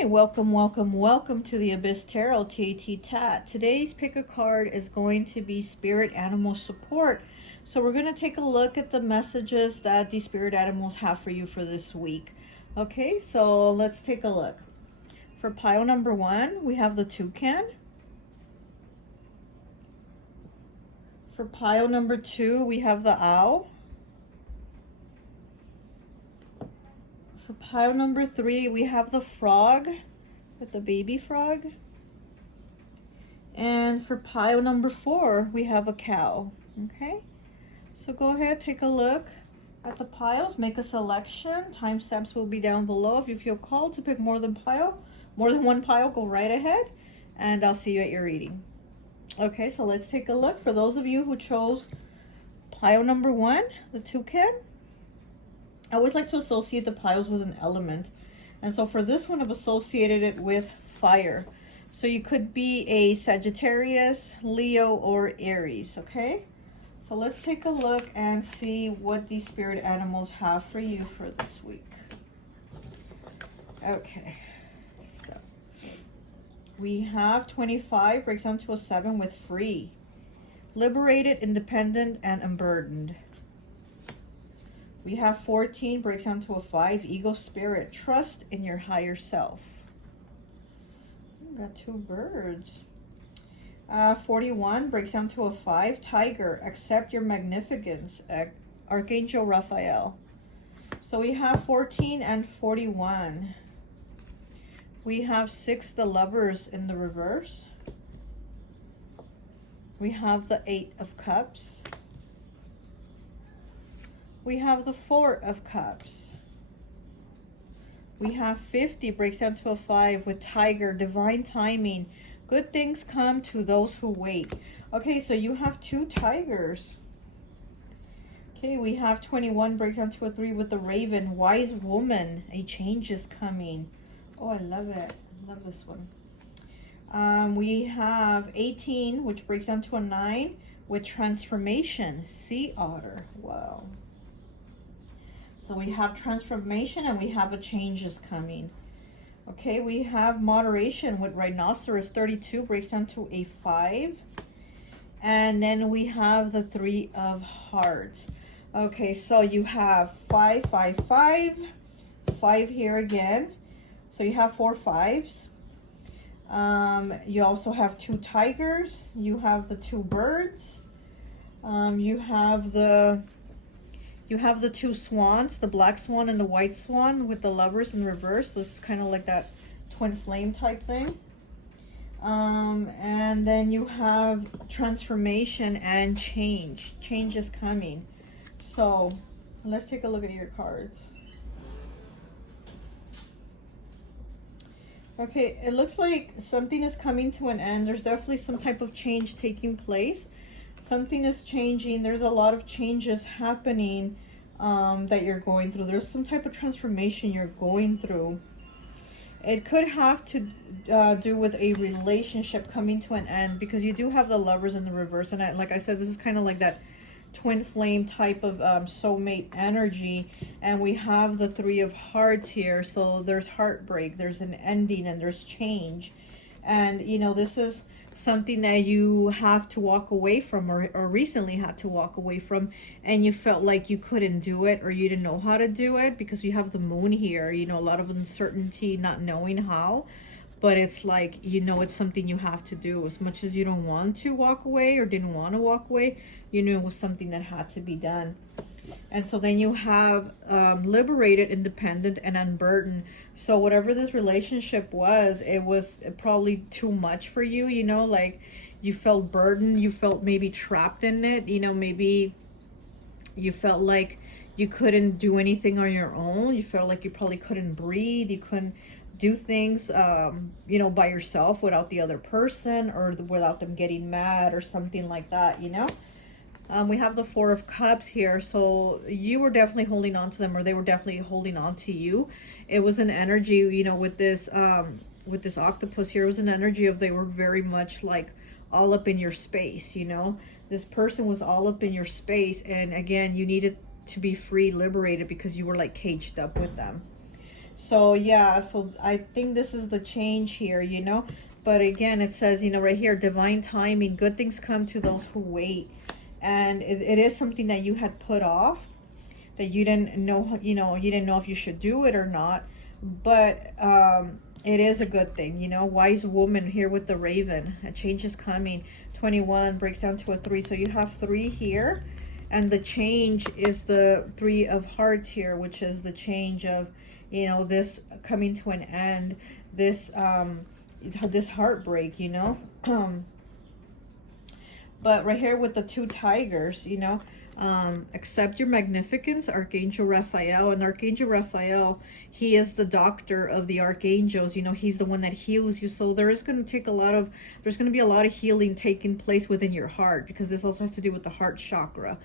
Hi, welcome to the Abyss Tarot, T.A.T. Today's pick a card is going to be Spirit Animal Support. So we're going to take a look at the messages that the spirit animals have for you for this week. Okay, so let's take a look. For pile number 1, we have the toucan. For pile number 2, we have the owl. For pile number 3, we have the frog with the baby frog. And for pile number 4, we have a cow. Okay, so go ahead, take a look at the piles, make a selection. Timestamps will be down below. If you feel called to pick more than one pile, go right ahead, and I'll see you at your reading. Okay, so let's take a look. For those of you who chose pile number 1, the toucan, I always like to associate the piles with an element. And so for this one, I've associated it with fire. So you could be a Sagittarius, Leo, or Aries, okay? So let's take a look and see what these spirit animals have for you for this week. Okay, so we have 25, breaks down to a 7 with free. Liberated, independent, and unburdened. We have 14, breaks down to a 5, ego spirit, trust in your higher self. We got 2 birds. 41, breaks down to a 5, tiger, accept your magnificence, Archangel Raphael. So we have 14 and 41. We have 6, the lovers in the reverse. We have the 8 of cups. We have the 4 of cups. We have 50, breaks down to a 5 with tiger, divine timing. Good things come to those who wait. Okay, so you have 2 tigers. Okay, we have 21, breaks down to a 3 with the raven, wise woman. A change is coming. Oh, I love it. I love this one. We have 18, which breaks down to a 9 with transformation, sea otter. Wow. So we have transformation and we have a change is coming. Okay, we have moderation with rhinoceros, 32, breaks down to a 5. And then we have the 3 of hearts. Okay, so you have 5, 5, 5, 5 here again. So you have 4 5s. You also have 2 tigers. You have the 2 birds. You have the 2 swans, the black swan and the white swan with the lovers in reverse. So it's kind of like that twin flame type thing. And then you have transformation and change. Change is coming. So let's take a look at your cards. Okay, it looks like something is coming to an end. There's definitely some type of change taking place. Something is changing. There's a lot of changes happening that you're going through. There's some type of transformation you're going through. It could have to do with a relationship coming to an end, because you do have the lovers in the reverse. And like I said, this is kind of like that twin flame type of soulmate energy. And we have the 3 of hearts here. So there's heartbreak, there's an ending, and there's change. And, you know, this is something that you have to walk away from, or recently had to walk away from, and you felt like you couldn't do it, or you didn't know how to do it, because you have the moon here, you know, a lot of uncertainty, not knowing how. But it's like, you know, it's something you have to do. As much as you don't want to walk away or didn't want to walk away, you knew it was something that had to be done. And so then you have liberated, independent, and unburdened. So whatever this relationship was, it was probably too much for you, you know, like you felt burdened, you felt maybe trapped in it, you know, maybe you felt like you couldn't do anything on your own. You felt like you probably couldn't breathe, you couldn't do things, you know, by yourself without the other person, or without them getting mad or something like that, you know. We have the 4 of cups here. So you were definitely holding on to them, or they were definitely holding on to you. It was an energy, you know, with this octopus here, it was an energy of they were very much like all up in your space, you know. This person was all up in your space, and again, you needed to be free, liberated, because you were like caged up with them. So yeah, so I think this is the change here, you know. But again, it says, you know, right here, divine timing, good things come to those who wait. And it is something that you had put off, that you didn't know, you know, you didn't know if you should do it or not. But it is a good thing, you know. Wise woman here with the raven. A change is coming. 21 breaks down to a 3. So you have 3 here. And the change is the 3 of hearts here, which is the change of, you know, this coming to an end. This heartbreak, you know. But right here with the 2 tigers, you know, accept your magnificence, Archangel Raphael. And Archangel Raphael, he is the doctor of the archangels. You know, he's the one that heals you. So there is going to take there's going to be a lot of healing taking place within your heart, because this also has to do with the heart chakra.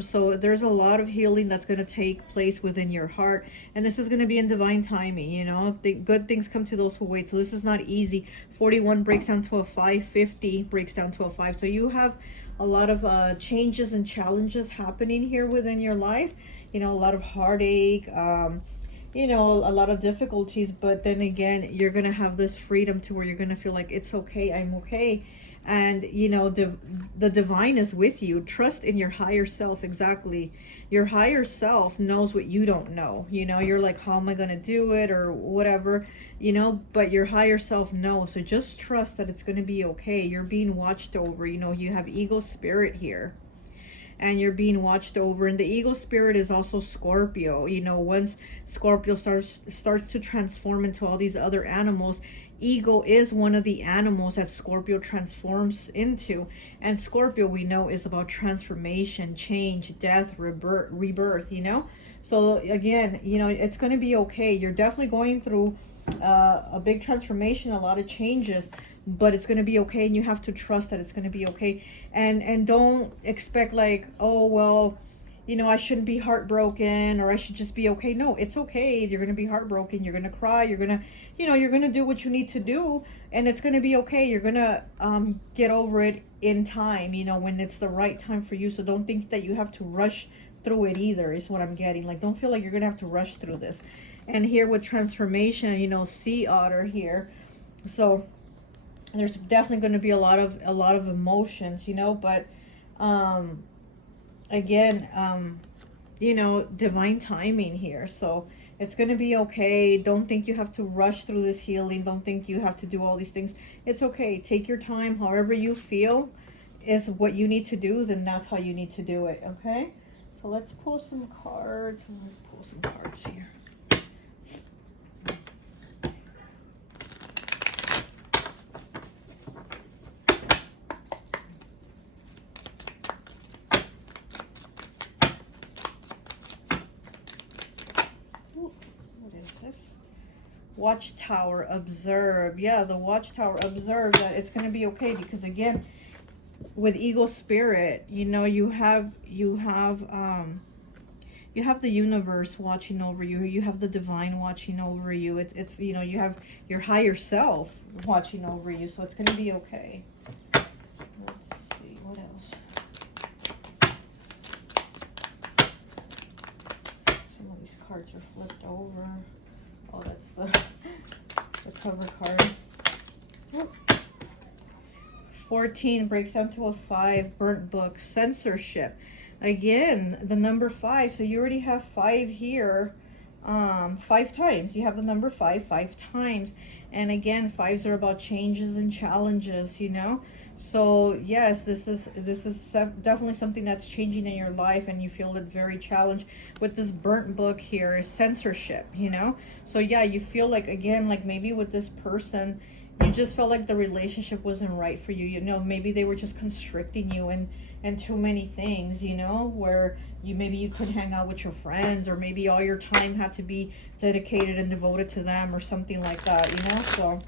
So there's a lot of healing that's going to take place within your heart. And this is going to be in divine timing, you know. Good things come to those who wait. So this is not easy. 41 breaks down to a 5. 50 breaks down to a 5. So you have a lot of changes and challenges happening here within your life. You know, a lot of heartache, you know, a lot of difficulties. But then again, you're going to have this freedom to where you're going to feel like it's okay, I'm okay. And, you know, the divine is with you. Trust in your higher self. Exactly. Your higher self knows what you don't know. You know, you're like, how am I going to do it or whatever, you know, but your higher self knows. So just trust that it's going to be okay. You're being watched over. You know, you have ego spirit here, and you're being watched over. And the ego spirit is also Scorpio. You know, once Scorpio starts to transform into all these other animals, ego is one of the animals that Scorpio transforms into. And Scorpio, we know, is about transformation, change, death, rebirth, you know. So again, you know, it's going to be okay. You're definitely going through a big transformation, a lot of changes, but it's going to be okay. And you have to trust that it's going to be okay. And don't expect like, oh, well, you know, I shouldn't be heartbroken, or I should just be okay. No, it's okay. You're going to be heartbroken. You're going to cry. You're going to, you know, you're going to do what you need to do, and it's going to be okay. You're going to get over it in time, you know, when it's the right time for you. So don't think that you have to rush through it either, is what I'm getting. Like, don't feel like you're going to have to rush through this. And here with transformation, you know, sea otter here. So there's definitely going to be a lot of emotions, you know, but again, you know, divine timing here. So it's going to be okay. Don't think you have to rush through this healing. Don't think you have to do all these things. It's okay. Take your time. However you feel is what you need to do, then that's how you need to do it. Okay? So let's pull some cards. Let's pull some cards here. Watchtower, observe. Yeah, the watchtower, observe that it's going to be okay, because again, with ego spirit, you know, you have the universe watching over you. You have the divine watching over you. It's you know, you have your higher self watching over you, so it's going to be okay. Let's see what else. Some of these cards are flipped over. Oh, that's the cover card. Whoop. 14 breaks down to a 5. Burnt book, censorship. Again, the number 5. So you already have 5 here. 5 times. You have the number 5 times. And again, 5s are about changes and challenges, you know. So yes, this is definitely something that's changing in your life, and you feel it very challenged. With this burnt book here is censorship, you know. So yeah, you feel like, again, like maybe with this person, you just felt like the relationship wasn't right for you. You know, maybe they were just constricting you and too many things, you know, where maybe you couldn't hang out with your friends, or maybe all your time had to be dedicated and devoted to them, or something like that, you know. So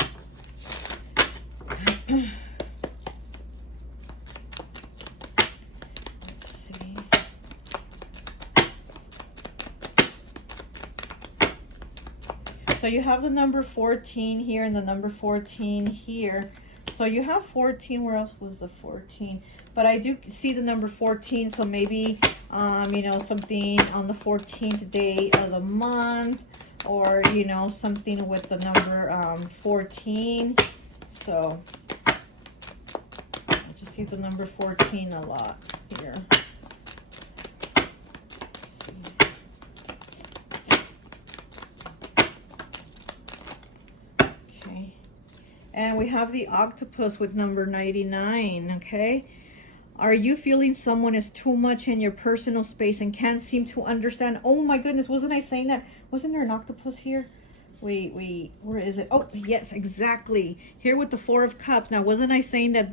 so you have the number 14 here and the number 14 here. So you have 14. Where else was the 14? But I do see the number 14. So maybe, you know, something on the 14th day of the month, or, you know, something with the number 14. So I just see the number 14 a lot here. Okay. And we have the octopus with number 99, okay? Are you feeling someone is too much in your personal space and can't seem to understand? Oh my goodness, wasn't I saying that? Wasn't there an octopus here? Wait, where is it? Oh, yes, exactly. Here with the Four of Cups. Now, wasn't I saying that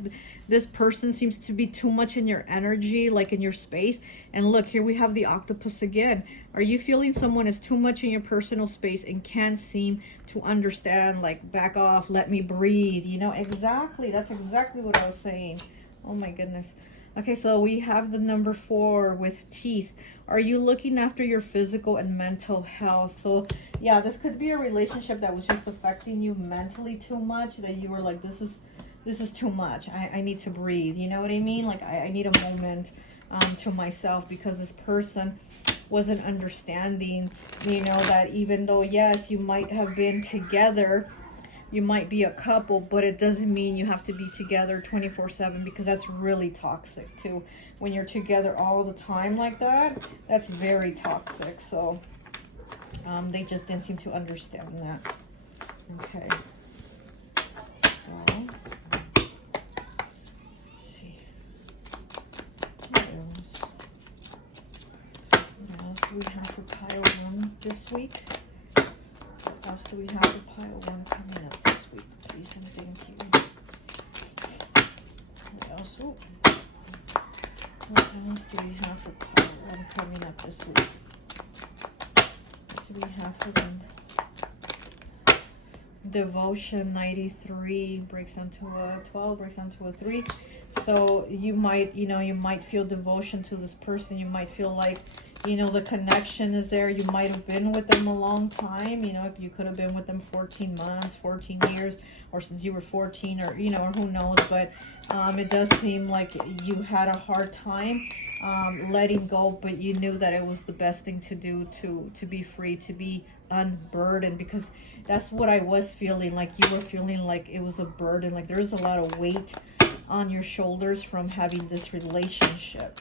this person seems to be too much in your energy, like in your space? And look, here we have the octopus again. Are you feeling someone is too much in your personal space and can't seem to understand? Like, back off, let me breathe. You know, exactly. That's exactly what I was saying. Oh my goodness. Okay, so we have the number 4 with teeth. Are you looking after your physical and mental health? So yeah, this could be a relationship that was just affecting you mentally too much, that you were like, this is too much. I need to breathe. You know what I mean? Like I need a moment to myself, because this person wasn't understanding, you know, that even though, yes, you might have been together, you might be a couple, but it doesn't mean you have to be together 24/7, because that's really toxic too. When you're together all the time like that, that's very toxic. So they just didn't seem to understand that. Okay. So let's see. What else do we have for pile 1 this week? What else do we have for pile 1 coming up this week? Please and thank you. What else? Oh. What else do we have for pile 1 coming up this week? What do we have for them? Devotion 93 breaks down to a 12, breaks down to a 3. So you might, you know, you might feel devotion to this person. You might feel like, you know, the connection is there. You might have been with them a long time. You know, you could have been with them 14 months, 14 years, or since you were 14, or, you know, or who knows. But it does seem like you had a hard time letting go, but you knew that it was the best thing to do to be free, to be unburdened, because that's what I was feeling. Like you were feeling like it was a burden, like there's a lot of weight on your shoulders from having this relationship.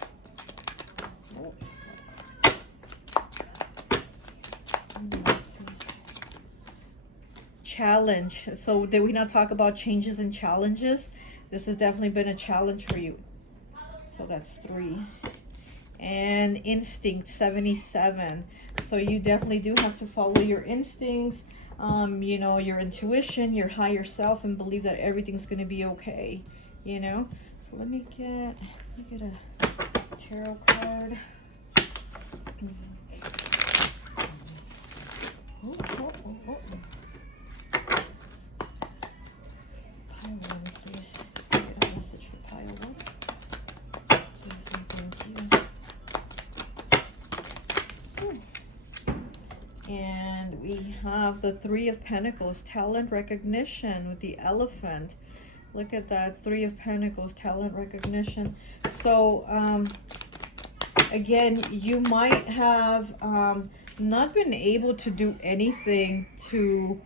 Challenge. So did we not talk about changes and challenges? This has definitely been a challenge for you. So that's 3. And instinct 77. So you definitely do have to follow your instincts, you know, your intuition, your higher self, and believe that everything's going to be okay, you know. So let me get a tarot card. Oh. Pile 1, please. Get a message for pile 1. Please and thank you. And we have the 3 of Pentacles, talent recognition with the elephant. Look at that, 3 of Pentacles, talent recognition. So again, you might have not been able to do anything to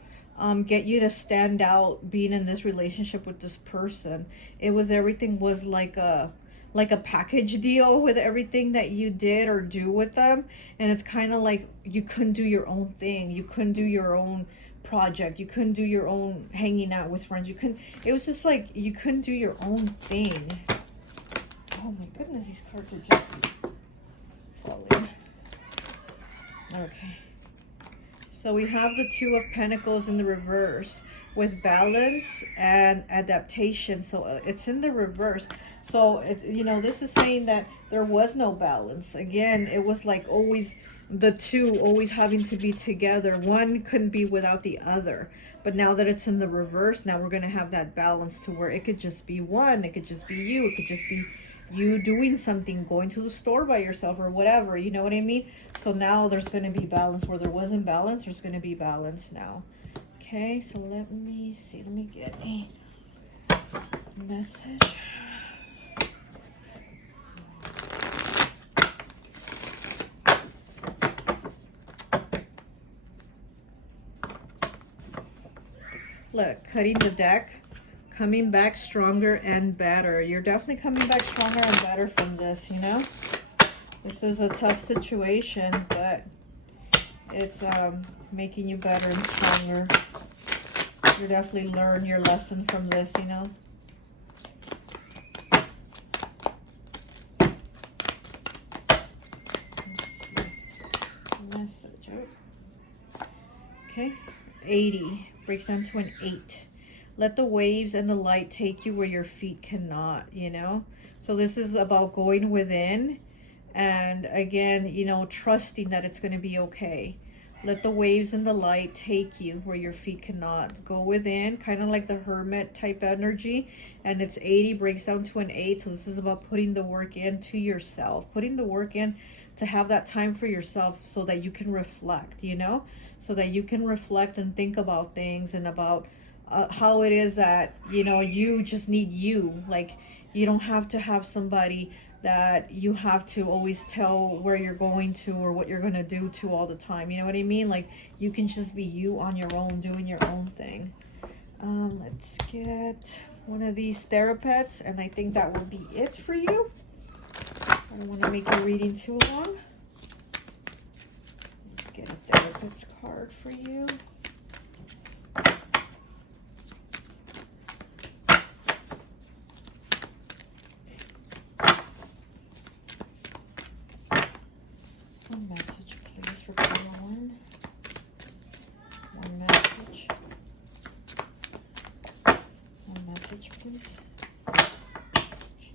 get you to stand out being in this relationship with this person. It was, everything was like a package deal with everything that you did or do with them. And it's kind of like you couldn't do your own thing. You couldn't do your own project. You couldn't do your own hanging out with friends. You couldn't, it was just like you couldn't do your own thing. Oh my goodness, these cards are just falling. Okay. So we have the 2 of Pentacles in the reverse with balance and adaptation. So it's in the reverse. So, you know, this is saying that there was no balance. Again, it was like always the 2 always having to be together. One couldn't be without the other. But now that it's in the reverse, now we're going to have that balance to where it could just be one. It could just be you. It could just be you doing something, going to the store by yourself or whatever. You know what I mean? So now there's going to be balance. Where there wasn't balance, there's going to be balance now. Okay, so let me see. Let me get a message. Look, cutting the deck, coming back stronger and better. You're definitely coming back stronger and better from this, you know? This is a tough situation, but it's making you better and stronger. You definitely learn your lesson from this, you know? Message. Okay, 80 breaks down to an 8. Let the waves and the light take you where your feet cannot, you know? So this is about going within and, again, you know, trusting that it's going to be okay. Let the waves and the light take you where your feet cannot. Go within, kind of like the hermit type energy. And it's 80 breaks down to an 8. So this is about putting the work into yourself. Putting the work in to have that time for yourself so that you can reflect, you know? So that you can reflect and think about things and about how it is that, you know, you just need you. Like, you don't have to have somebody that you have to always tell where you're going to or what you're going to do to all the time. You know what I mean? Like, you can just be you on your own, doing your own thing. Let's get one of these therapists, and I think that will be it for you. I don't want to make your reading too long. Let's get a therapist card for you. One message, please, for Caroline. One message. One message, please.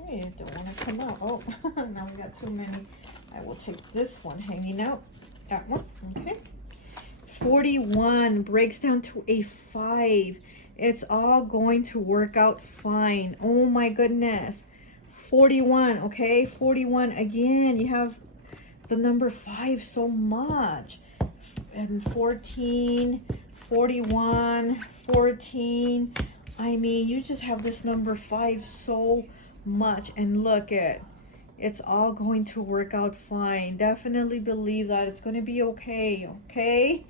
Okay, don't want to come out. Oh, now we got too many. I will take this one hanging out. That one, okay. 41 breaks down to a 5. It's all going to work out fine. Oh my goodness. 41, okay? 41, again, you have the number 5 so much. And 14, 41, 14. I mean, you just have this number 5 so much. And look at, it's all going to work out fine. Definitely believe that it's going to be okay, okay?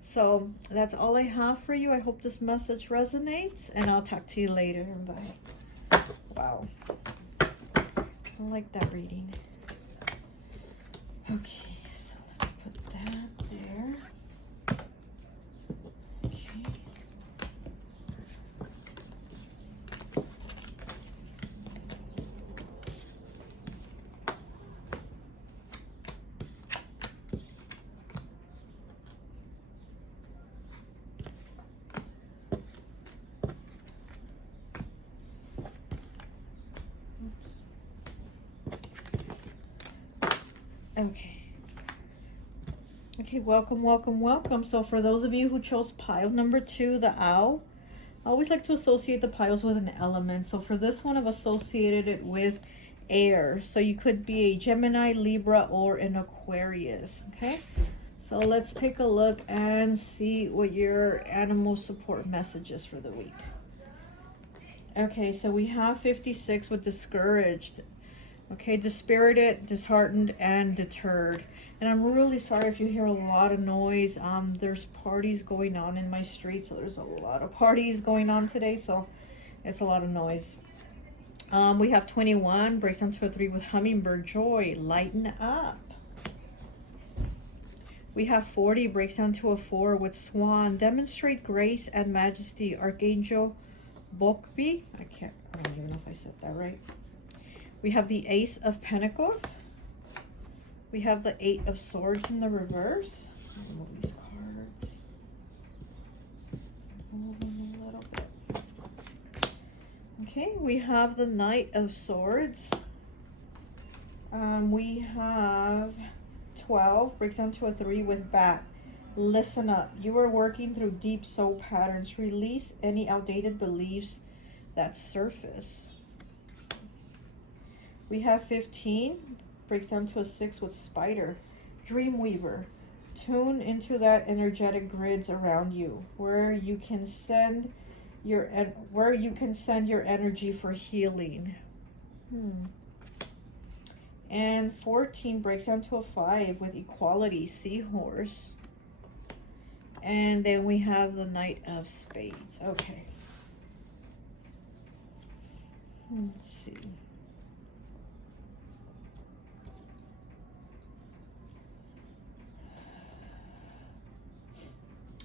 So that's all I have for you. I hope this message resonates, and I'll talk to you later. Bye. Wow. I like that reading. Okay, so let's put that there. Okay. Okay, welcome, welcome, welcome. So for those of you who chose pile number 2, the owl, I always like to associate the piles with an element. So for this one, I've associated it with air. So you could be a Gemini, Libra, or an Aquarius, okay? So let's take a look and see what your animal support message is for the week. Okay, so we have 56 with discouraged. Okay, dispirited, disheartened, and deterred. And I'm really sorry if you hear a lot of noise. There's parties going on in my street, so there's a lot of parties going on today, so it's a lot of noise. We have 21, breaks down to a 3 with hummingbird, joy, lighten up. We have 40, breaks down to a 4 with swan, demonstrate grace and majesty, Archangel Bokbi. I don't even know if I said that right. We have the Ace of Pentacles. We have the 8 of Swords in the reverse. Remove these cards. Move them a little bit. Okay, we have the Knight of Swords. We have 12, breaks down to a 3 with bat. Listen up. You are working through deep soul patterns. Release any outdated beliefs that surface. We have 15, breaks down to a 6 with spider. Dreamweaver, tune into that energetic grids around you, where you can send your energy for healing. And 14 breaks down to a 5 with equality, seahorse. And then we have the Knight of Spades. Okay. Let's see.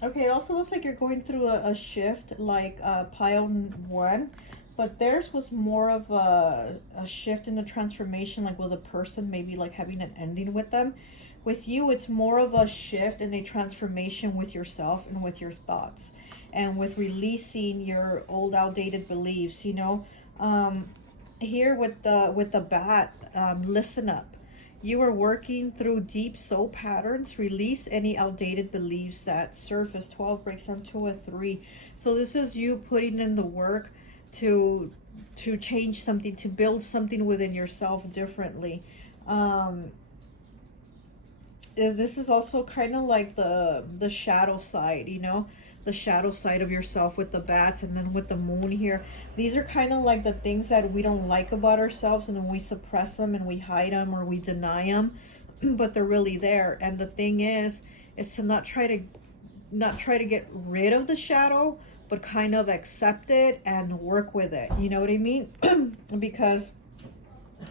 Okay, it also looks like you're going through a shift like pile 1, but theirs was more of a shift in the transformation, like with a person, maybe like having an ending with them. With you, it's more of a shift and a transformation with yourself and with your thoughts, and with releasing your old outdated beliefs, you know. Here with the bat, listen up. You are working through deep soul patterns. Release any outdated beliefs that surface. 12 breaks down to a 3. So this is you putting in the work to change something, to build something within yourself differently. This is also kind of like the shadow side, you know, the shadow side of yourself with the bats, and then with the moon here. These are kind of like the things that we don't like about ourselves, and then we suppress them and we hide them or we deny them, but they're really there. And the thing is to not try to get rid of the shadow, but kind of accept it and work with it. You know what I mean? Because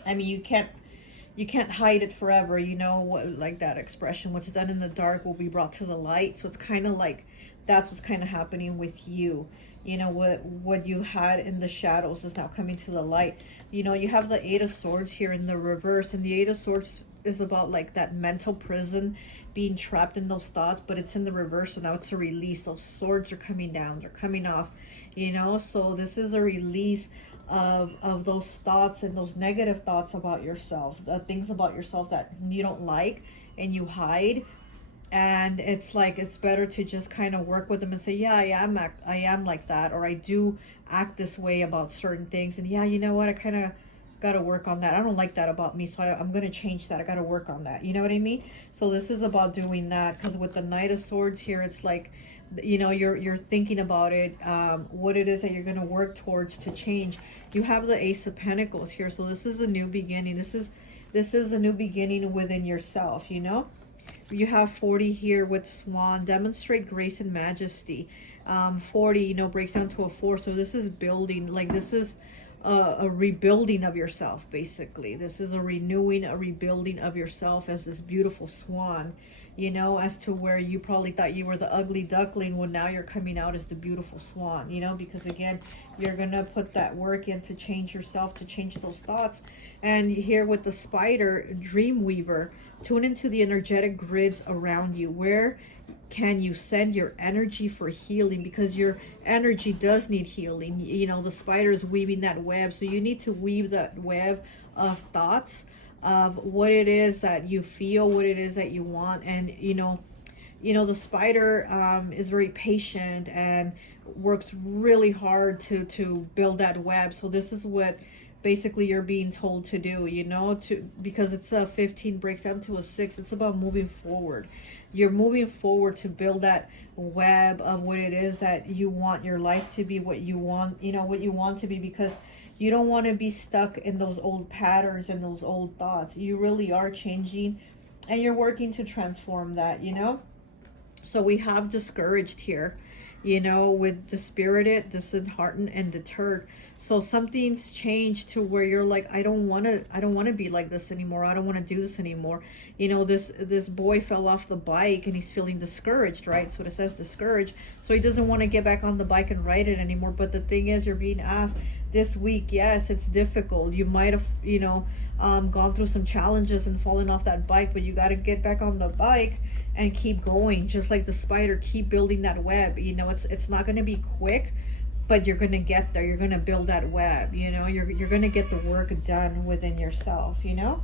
I mean, you can't hide it forever, you know, what, like that expression, what's done in the dark will be brought to the light. So it's kind of like that's what's kind of happening with you. You know, what you had in the shadows is now coming to the light. You know, you have the 8 of Swords here in the reverse, and the 8 of Swords is about like that mental prison, being trapped in those thoughts, but it's in the reverse. So now it's a release. Those swords are coming down, they're coming off, you know. So this is a release of those thoughts and those negative thoughts about yourself, the things about yourself that you don't like and you hide. And it's like, it's better to just kind of work with them and say, yeah, I am like that, or I do act this way about certain things, and yeah, you know what, I kind of got to work on that. I don't like that about me, so I'm going to change that. I got to work on that. You know what I mean? So this is about doing that, because with the Knight of Swords here, it's like, you know, you're thinking about it, what it is that you're going to work towards to change. You have the Ace of Pentacles here, so this is a new beginning. This is a new beginning within yourself, you know. You have 40 here with Swan. Demonstrate grace and majesty. 40, you know, breaks down to a 4. So this is building, like this is a rebuilding of yourself, basically. This is a renewing, a rebuilding of yourself as this beautiful swan, you know, as to where you probably thought you were the ugly duckling. Well, now you're coming out as the beautiful swan, you know, because again, you're going to put that work in to change yourself, to change those thoughts. And here with the Spider, Dream Weaver, tune into the energetic grids around you. Where can you send your energy for healing? Because your energy does need healing. You know, the spider is weaving that web. So you need to weave that web of thoughts of what it is that you feel, what it is that you want. And, you know, the spider is very patient and works really hard to build that web. So this is what basically you're being told to do, you know, because it's a 15 breaks down to a 6. It's about moving forward. You're moving forward to build that web of what it is that you want your life to be, what you want, you know, what you want to be, because you don't want to be stuck in those old patterns and those old thoughts. You really are changing, and you're working to transform that, you know. So we have discouraged here, you know, with dispirited, disheartened, and deterred. So something's changed to where you're like, I don't want to be like this anymore. I don't want to do this anymore. You know, this boy fell off the bike and he's feeling discouraged, right? So it says discouraged. So he doesn't want to get back on the bike and ride it anymore. But the thing is, you're being asked this week, yes, it's difficult. You might have, you know, gone through some challenges and fallen off that bike, but you got to get back on the bike and keep going. Just like the spider, keep building that web. You know, it's not going to be quick, but you're going to get there. You're going to build that web, you know. You're going to get the work done within yourself, you know.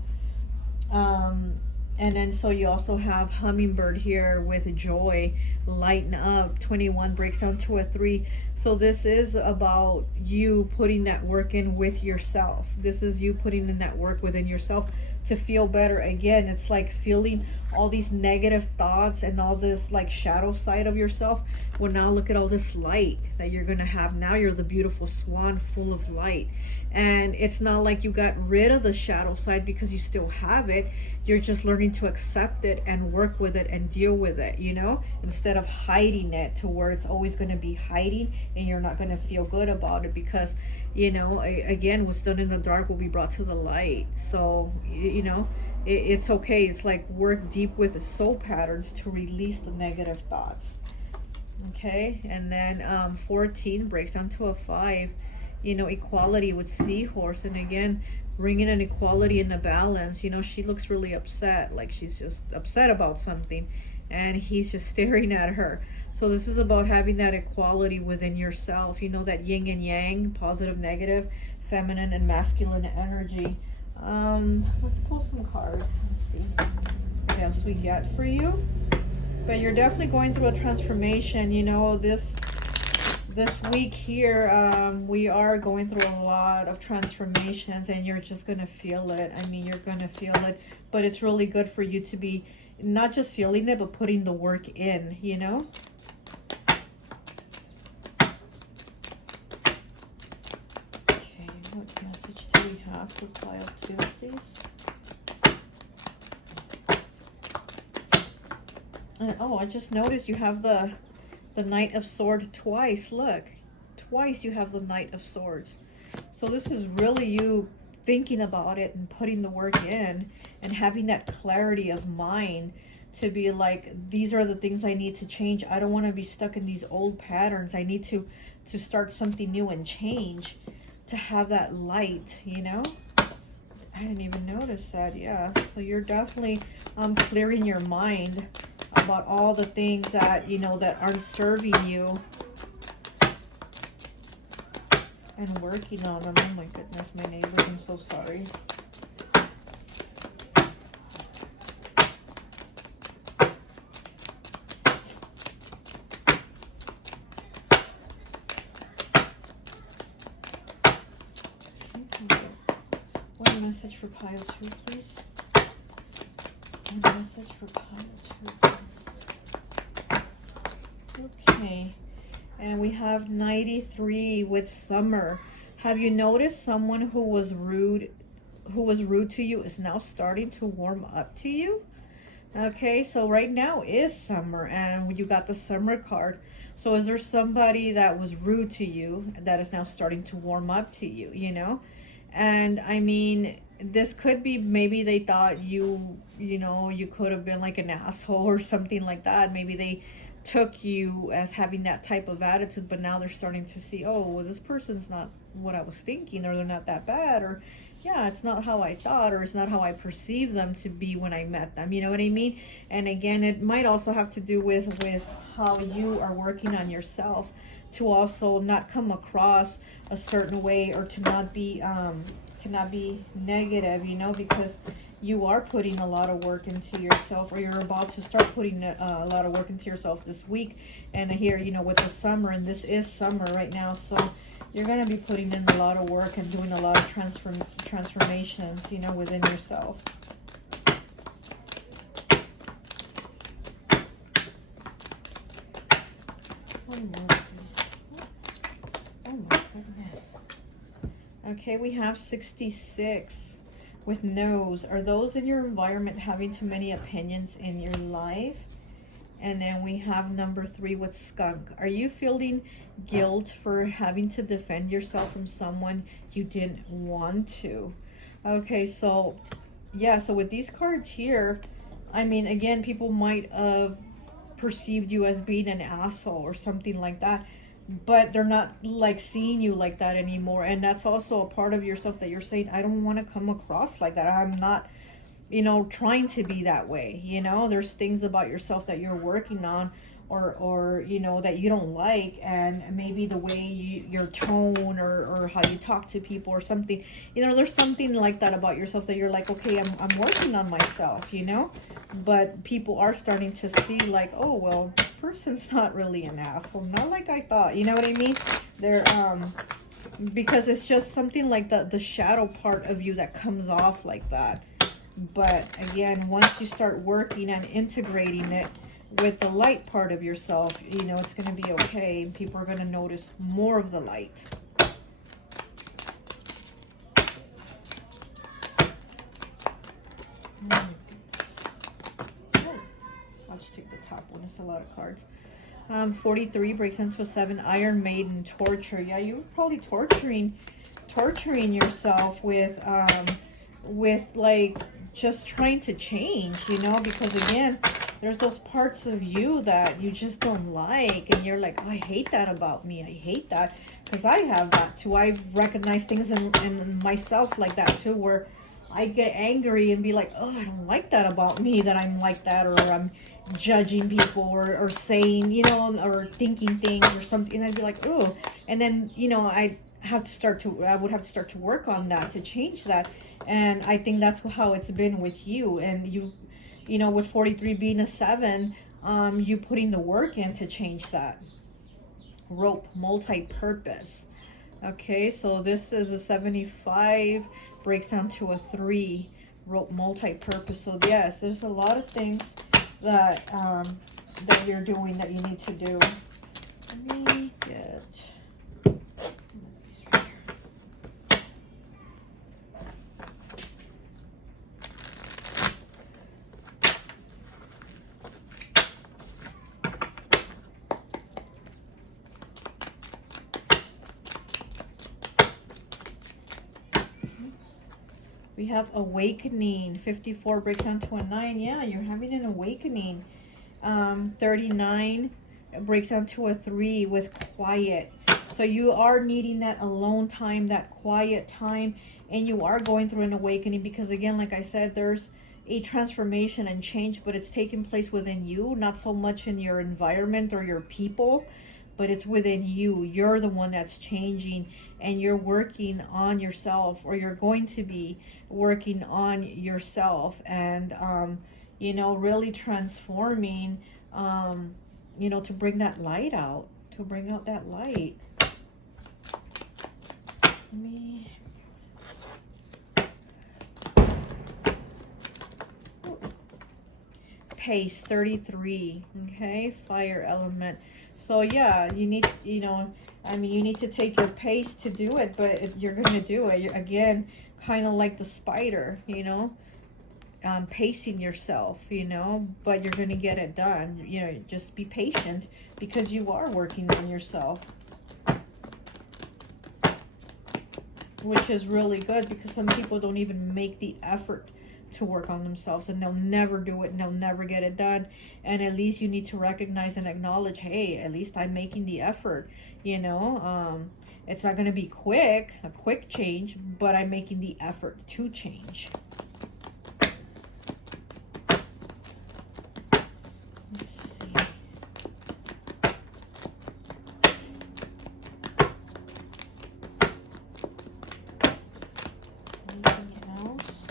And then so you also have Hummingbird here with joy, lighten up. 21 breaks down to a 3. So this is about you putting that work in with yourself. This is you putting in that work within yourself to feel better. Again, it's like feeling all these negative thoughts and all this like shadow side of yourself. Well, now look at all this light that you're gonna have. Now you're the beautiful swan full of light. And it's not like you got rid of the shadow side, because you still have it. You're just learning to accept it and work with it and deal with it, you know, instead of hiding it to where it's always going to be hiding and you're not going to feel good about it, because, you know, again, what's done in the dark will be brought to the light. So, you know, it's okay. It's like work deep with the soul patterns to release the negative thoughts. Okay. And then 14 breaks down to a 5. You know, equality with seahorse. And again, bringing an equality in the balance. You know, she looks really upset, like she's just upset about something, and he's just staring at her. So this is about having that equality within yourself, you know, that yin and yang, positive, negative, feminine and masculine energy. Let's pull some cards and see what else we get for you. But you're definitely going through a transformation. You know, this week here, we are going through a lot of transformations, and you're just going to feel it. I mean, you're going to feel it, but it's really good for you to be not just feeling it, but putting the work in, you know? Okay, what message do we have for pile 2, please? And, oh, I just noticed you have the Knight of Swords twice. Look, twice you have the Knight of Swords. So this is really you thinking about it and putting the work in and having that clarity of mind to be like, these are the things I need to change. I don't want to be stuck in these old patterns. I need to start something new and change, to have that light, you know? I didn't even notice that. Yeah, so you're definitely clearing your mind about all the things that, you know, that aren't serving you, and working on them. Oh my goodness, my neighbors, I'm so sorry. One message for pile 2, please. One message for pile 2. Okay, and we have 93 with Summer. Have you noticed someone who was rude to you is now starting to warm up to you? Okay, so right now is Summer, and you got the Summer card. So is there somebody that was rude to you that is now starting to warm up to you, you know? And I mean, this could be, maybe they thought you know, you could have been like an asshole or something like that. Maybe they took you as having that type of attitude, but now they're starting to see, oh, well, this person's not what I was thinking, or they're not that bad, or yeah, it's not how I thought, or it's not how I perceived them to be when I met them, you know what I mean? And again, it might also have to do with how you are working on yourself, to also not come across a certain way, or to not be negative, you know, because you are putting a lot of work into yourself, or you're about to start putting a lot of work into yourself this week. And here, you know, with the summer, and this is summer right now, so you're going to be putting in a lot of work and doing a lot of transformations, you know, within yourself. One more, please. Oh my goodness. Okay, we have 66. With no's. Are those in your environment having too many opinions in your life? And then we have number 3 with skunk. Are you feeling guilt for having to defend yourself from someone you didn't want to? Okay, so yeah, so with these cards here, I mean, again, people might have perceived you as being an asshole or something like that, but they're not like seeing you like that anymore. And that's also a part of yourself that you're saying, I don't want to come across like that. I'm not, you know, trying to be that way. You know, there's things about yourself that you're working on, or you know, that you don't like, and maybe the way your tone, or how you talk to people or something, you know, there's something like that about yourself that you're like, okay, I'm working on myself, you know. But people are starting to see like, oh, well, this person's not really an asshole, not like I thought, you know what I mean? They're because it's just something like the shadow part of you that comes off like that. But again, once you start working and integrating it with the light part of yourself, you know, it's going to be okay. And people are going to notice more of the light. I'll just take the top one. It's a lot of cards. 43 breaks into a 7. Iron Maiden, torture. Yeah, you're probably torturing yourself with like just trying to change, you know, because again, there's those parts of you that you just don't like, and you're like, oh, I hate that about me. I hate that, because I have that too. I recognize things in myself like that too, where I get angry and be like, oh, I don't like that about me, that I'm like that, or I'm judging people, or saying, you know, or thinking things or something, and I'd be like, oh, and then, you know, I would have to start to work on that, to change that. And I think that's how it's been with you. And you know, with 43 being a 7, you putting the work in to change that. Rope, multi-purpose. Okay, so this is a 75, breaks down to a 3. Rope, multi-purpose. So yes, there's a lot of things that that you're doing that you need to do. Let me get... We have awakening. 54 breaks down to a 9. Yeah, you're having an awakening. 39 breaks down to a 3 with quiet. So you are needing that alone time, that quiet time, and you are going through an awakening because, again, like I said, there's a transformation and change, but it's taking place within you, not so much in your environment or your people, but it's within you. You're the one that's changing, and you're working on yourself, or you're going to be working on yourself, and you know, really transforming, you know, to bring that light out, to bring out that light. Pace 33. Okay, fire element. So yeah, you need, you know, I mean, you need to take your pace to do it, but if you're going to do it, you're, again, kind of like the spider, you know, pacing yourself, you know, but you're going to get it done. You know, just be patient, because you are working on yourself, which is really good, because some people don't even make the effort to work on themselves, and they'll never do it, and they'll never get it done. And at least you need to recognize and acknowledge, hey, at least I'm making the effort, you know. It's not going to be a quick change, but I'm making the effort to change. Let's see. Anything else?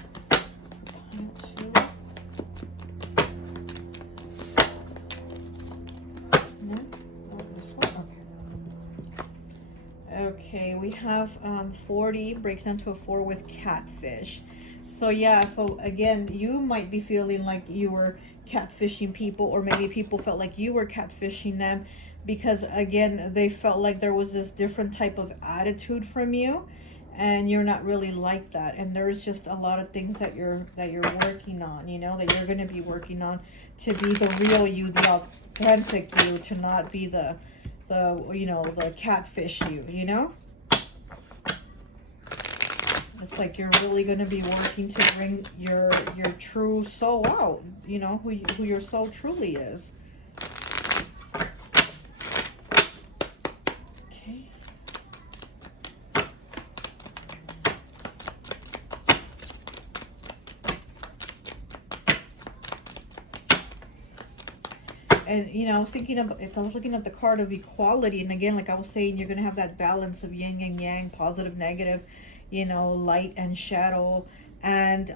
Okay, we have 40 breaks down to a 4 with catfish. So yeah, so again, you might be feeling like you were catfishing people, or maybe people felt like you were catfishing them, because again, they felt like there was this different type of attitude from you, and you're not really like that. And there's just a lot of things that you're working on, you know, that you're going to be working on, to be the real you, the authentic you, to not be the you know, the catfish you know. It's like you're really going to be working to bring your true soul out, you know, who your soul truly is. Okay. And, you know, I was thinking of, if I was looking at the card of equality, and again, like I was saying, you're going to have that balance of yin and yang, positive, negative, you know, light and shadow. And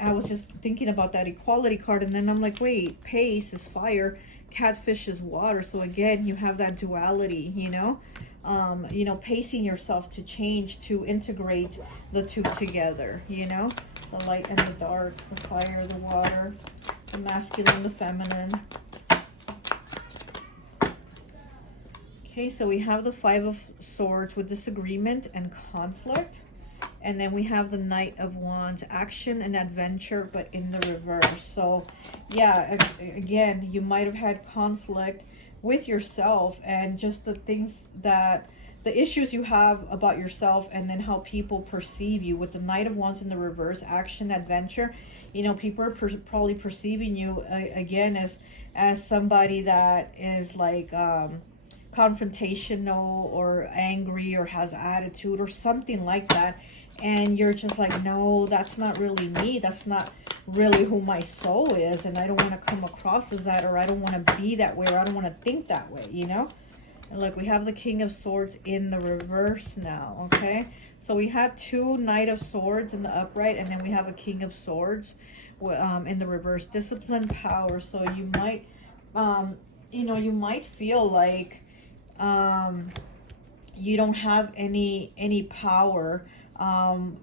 I was just thinking about that equality card, and then I'm like, wait, pace is fire, catfish is water. So again, you have that duality, you know, pacing yourself to change, to integrate the two together, you know, the light and the dark, the fire, the water, the masculine, the feminine. Okay, so we have the Five of Swords with disagreement and conflict. And then we have the Knight of Wands, action and adventure, but in the reverse. So, yeah, again, you might have had conflict with yourself and just the things the issues you have about yourself, and then how people perceive you. With the Knight of Wands in the reverse, action, adventure, you know, people are probably perceiving you, again, as somebody that is like, confrontational or angry or has attitude or something like that, and you're just like, no, that's not really me, that's not really who my soul is, and I don't want to come across as that, or I don't want to be that way, or I don't want to think that way, you know. And like, we have the King of Swords in the reverse now. Okay, so we had two Knight of Swords in the upright, and then we have a King of Swords in the reverse. Discipline, power. So you might you might feel like you don't have any power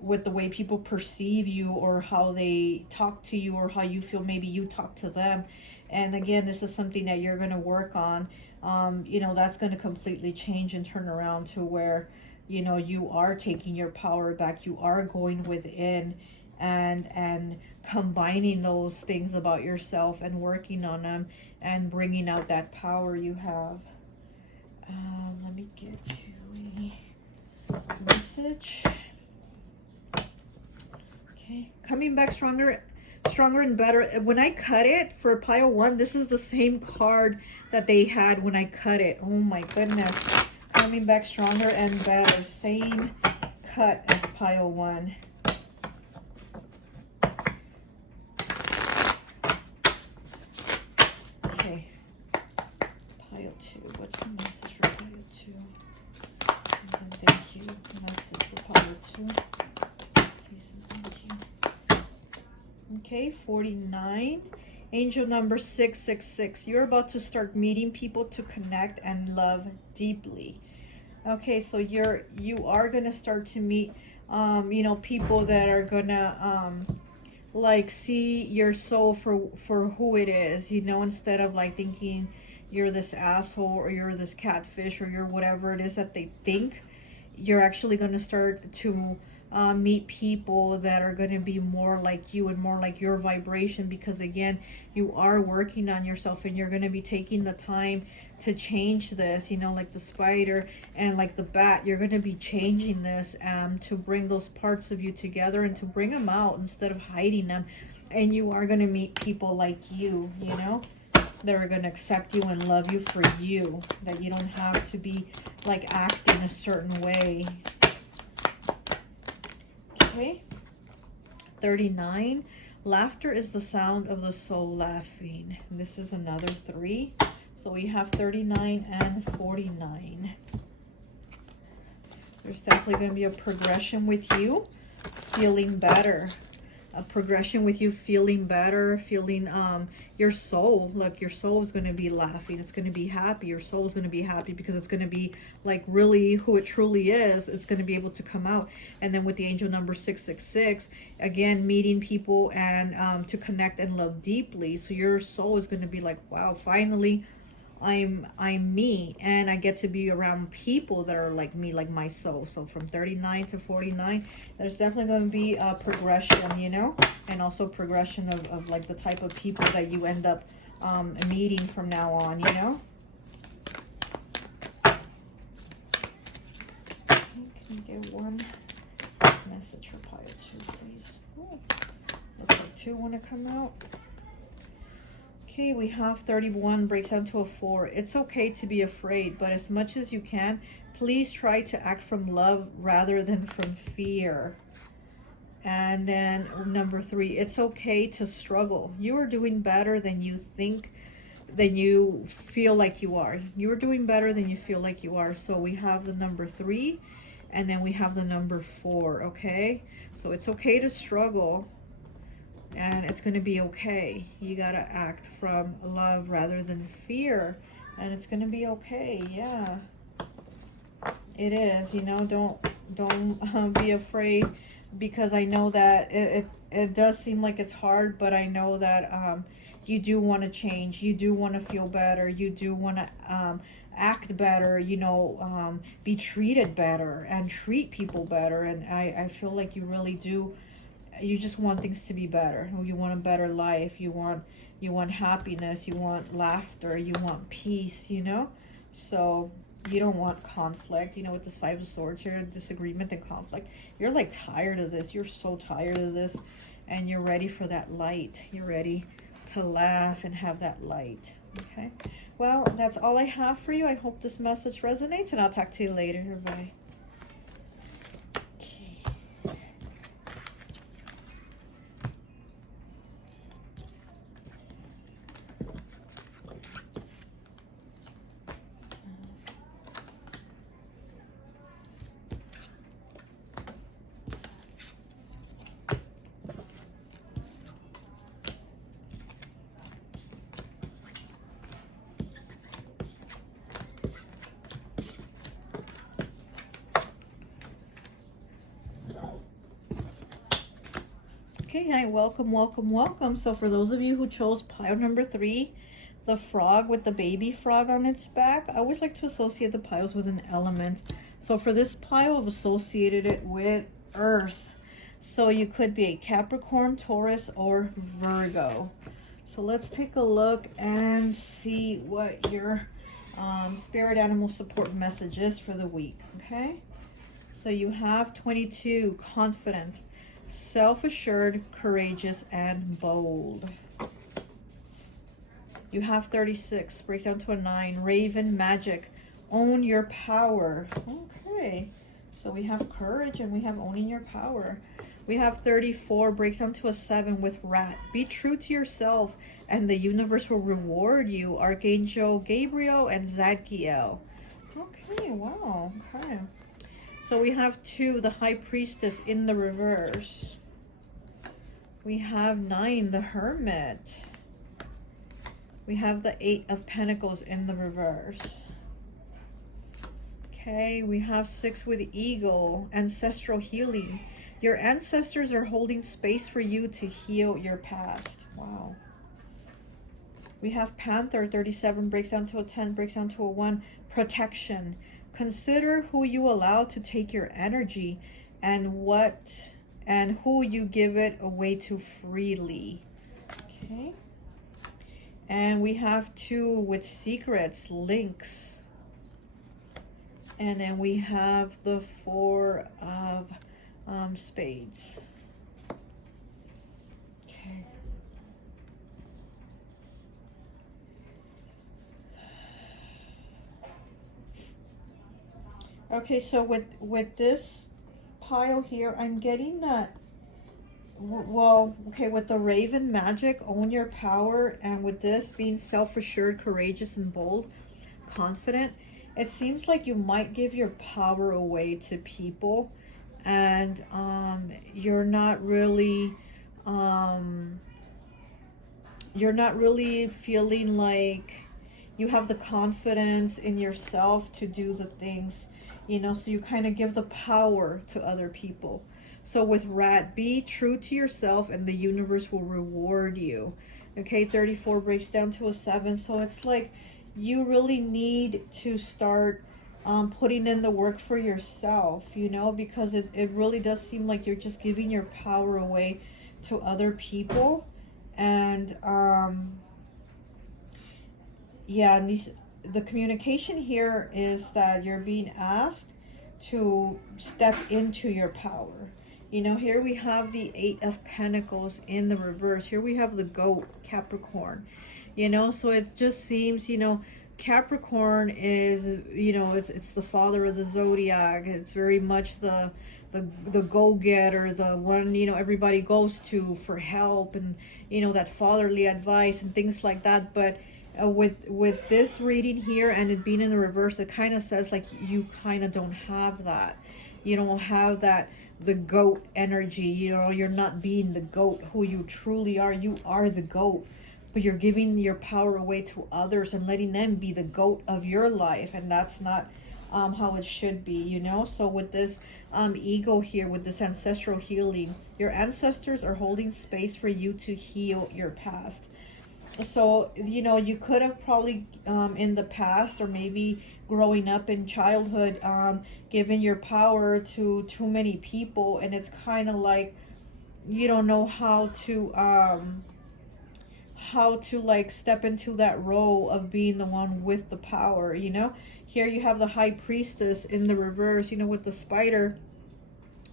with the way people perceive you, or how they talk to you, or how you feel maybe you talk to them. And again, this is something that you're going to work on. That's going to completely change and turn around to where, you are taking your power back. You are going within and combining those things about yourself and working on them and bringing out that power you have. Let me get you a message. Okay, coming back stronger and better. When I cut it for pile 1, this is the same card that they had when I cut it. Oh my goodness. Coming back stronger and better. Same cut as pile 1. Okay. Pile 2. What's the message for pile 2? And thank you. Message for pile 2. Please and thank you. Okay, 49. Angel number 666. You're about to start meeting people to connect and love deeply. Okay, so you are gonna start to meet people that are gonna like see your soul for who it is, instead of like thinking you're this asshole, or you're this catfish, or you're whatever it is that they think. You're actually gonna start to meet people that are going to be more like you and more like your vibration, because again, you are working on yourself, and you're going to be taking the time to change this, like the spider and like the bat. You're going to be changing this to bring those parts of you together and to bring them out instead of hiding them. And you are going to meet people like you, that are going to accept you and love you for you, that you don't have to be like acting a certain way. Okay, 39. Laughter is the sound of the soul laughing. And this is another 3. So we have 39 and 49. There's definitely going to be a progression with you feeling better. A progression with you feeling better, feeling your soul. Look, your soul is going to be laughing. It's going to be happy. Your soul is going to be happy because it's going to be like really who it truly is. It's going to be able to come out. And then with the angel number 666, again, meeting people and to connect and love deeply. So your soul is going to be like, wow, finally I'm me, and I get to be around people that are like me, like my soul. So from 39 to 49, there's definitely going to be a progression, and also progression of like the type of people that you end up meeting from now on, Okay, can you get one message for pile 2, please? Oh, looks like 2 want to come out. Okay, we have 31, breaks down to a 4. It's okay to be afraid, but as much as you can, please try to act from love rather than from fear. And then number 3, it's okay to struggle. You are doing better than you think, than you feel like you are. You are doing better than you feel like you are. So we have the number 3, and then we have the number 4, okay? So it's okay to struggle. and it's going to be okay. You got to act from love rather than fear, and it's going to be okay. Yeah, it is. You know, don't be afraid, because I know that it does seem like it's hard, but I know that you do want to change. You do want to feel better. You do want to act better, you know, be treated better and treat people better. And I feel like you really do. You just want things to be better. You want a better life. You want happiness. You want laughter. You want peace, you know? So you don't want conflict, you know, with this Five of Swords here, disagreement and conflict. You're like tired of this. You're so tired of this, and you're ready for that light. You're ready to laugh and have that light. Okay, well, that's all I have for you. I hope this message resonates, and I'll talk to you later. Bye. Okay, hi, welcome. So for those of you who chose pile number 3, the frog with the baby frog on its back, I always like to associate the piles with an element. So for this pile, I've associated it with earth. So you could be a Capricorn, Taurus, or Virgo. So let's take a look and see what your spirit animal support message is for the week, okay? So you have 22, confident, self-assured, courageous, and bold. You have 36, breaks down to a 9, raven, magic, own your power. Okay, so we have courage and we have owning your power. We have 34, breaks down to a 7 with rat. Be true to yourself and the universe will reward you. Archangel Gabriel and Zadkiel. Okay, wow, okay. So we have 2, the High Priestess in the reverse. We have 9, the Hermit. We have the 8 of Pentacles in the reverse. Okay, we have 6 with Eagle, ancestral healing. Your ancestors are holding space for you to heal your past. Wow. We have Panther, 37, breaks down to a 10, breaks down to a 1, protection. Consider who you allow to take your energy and who you give it away to freely. Okay. And we have 2 with secrets, links. And then we have the 4 of spades. Okay. Okay, so with this pile here, I'm getting that, well, okay, with the raven magic, own your power, and with this being self-assured, courageous, and bold, confident, it seems like you might give your power away to people, and you're not really feeling like you have the confidence in yourself to do the things, you know, so you kind of give the power to other people. So with rat, be true to yourself and the universe will reward you. Okay, 34 breaks down to a 7. So it's like you really need to start putting in the work for yourself, you know, because it really does seem like you're just giving your power away to other people. And yeah, and the communication here is that you're being asked to step into your power. You know, here we have the 8 of Pentacles in the reverse. Here we have the goat, Capricorn. You know, so it just seems, you know, Capricorn is, you know, it's the father of the zodiac. It's very much the go-getter, the one, you know, everybody goes to for help, and, you know, that fatherly advice and things like that. But with this reading here and it being in the reverse, it kind of says like you kind of don't have that. You don't have that the goat energy. You know, you're not being the goat who you truly are. You are the goat, but you're giving your power away to others and letting them be the goat of your life, and that's not how it should be, you know. So with this ego here, with this ancestral healing, your ancestors are holding space for you to heal your past. So, you know, you could have probably in the past, or maybe growing up in childhood, given your power to too many people, and it's kind of like you don't know how to like step into that role of being the one with the power, you know. Here you have the high priestess in the reverse, you know, with the spider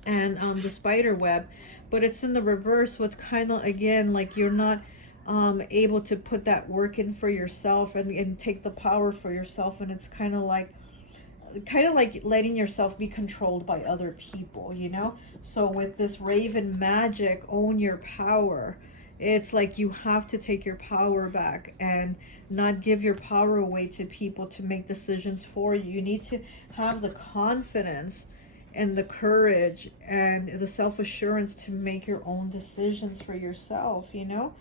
and the spider web, but it's in the reverse. So it's kind of, again, like you're not able to put that work in for yourself and take the power for yourself, and it's kind of like letting yourself be controlled by other people, you know. So with this raven magic, own your power. It's like you have to take your power back and not give your power away to people to make decisions for you. You need to have the confidence and the courage and the self-assurance to make your own decisions for yourself, you know.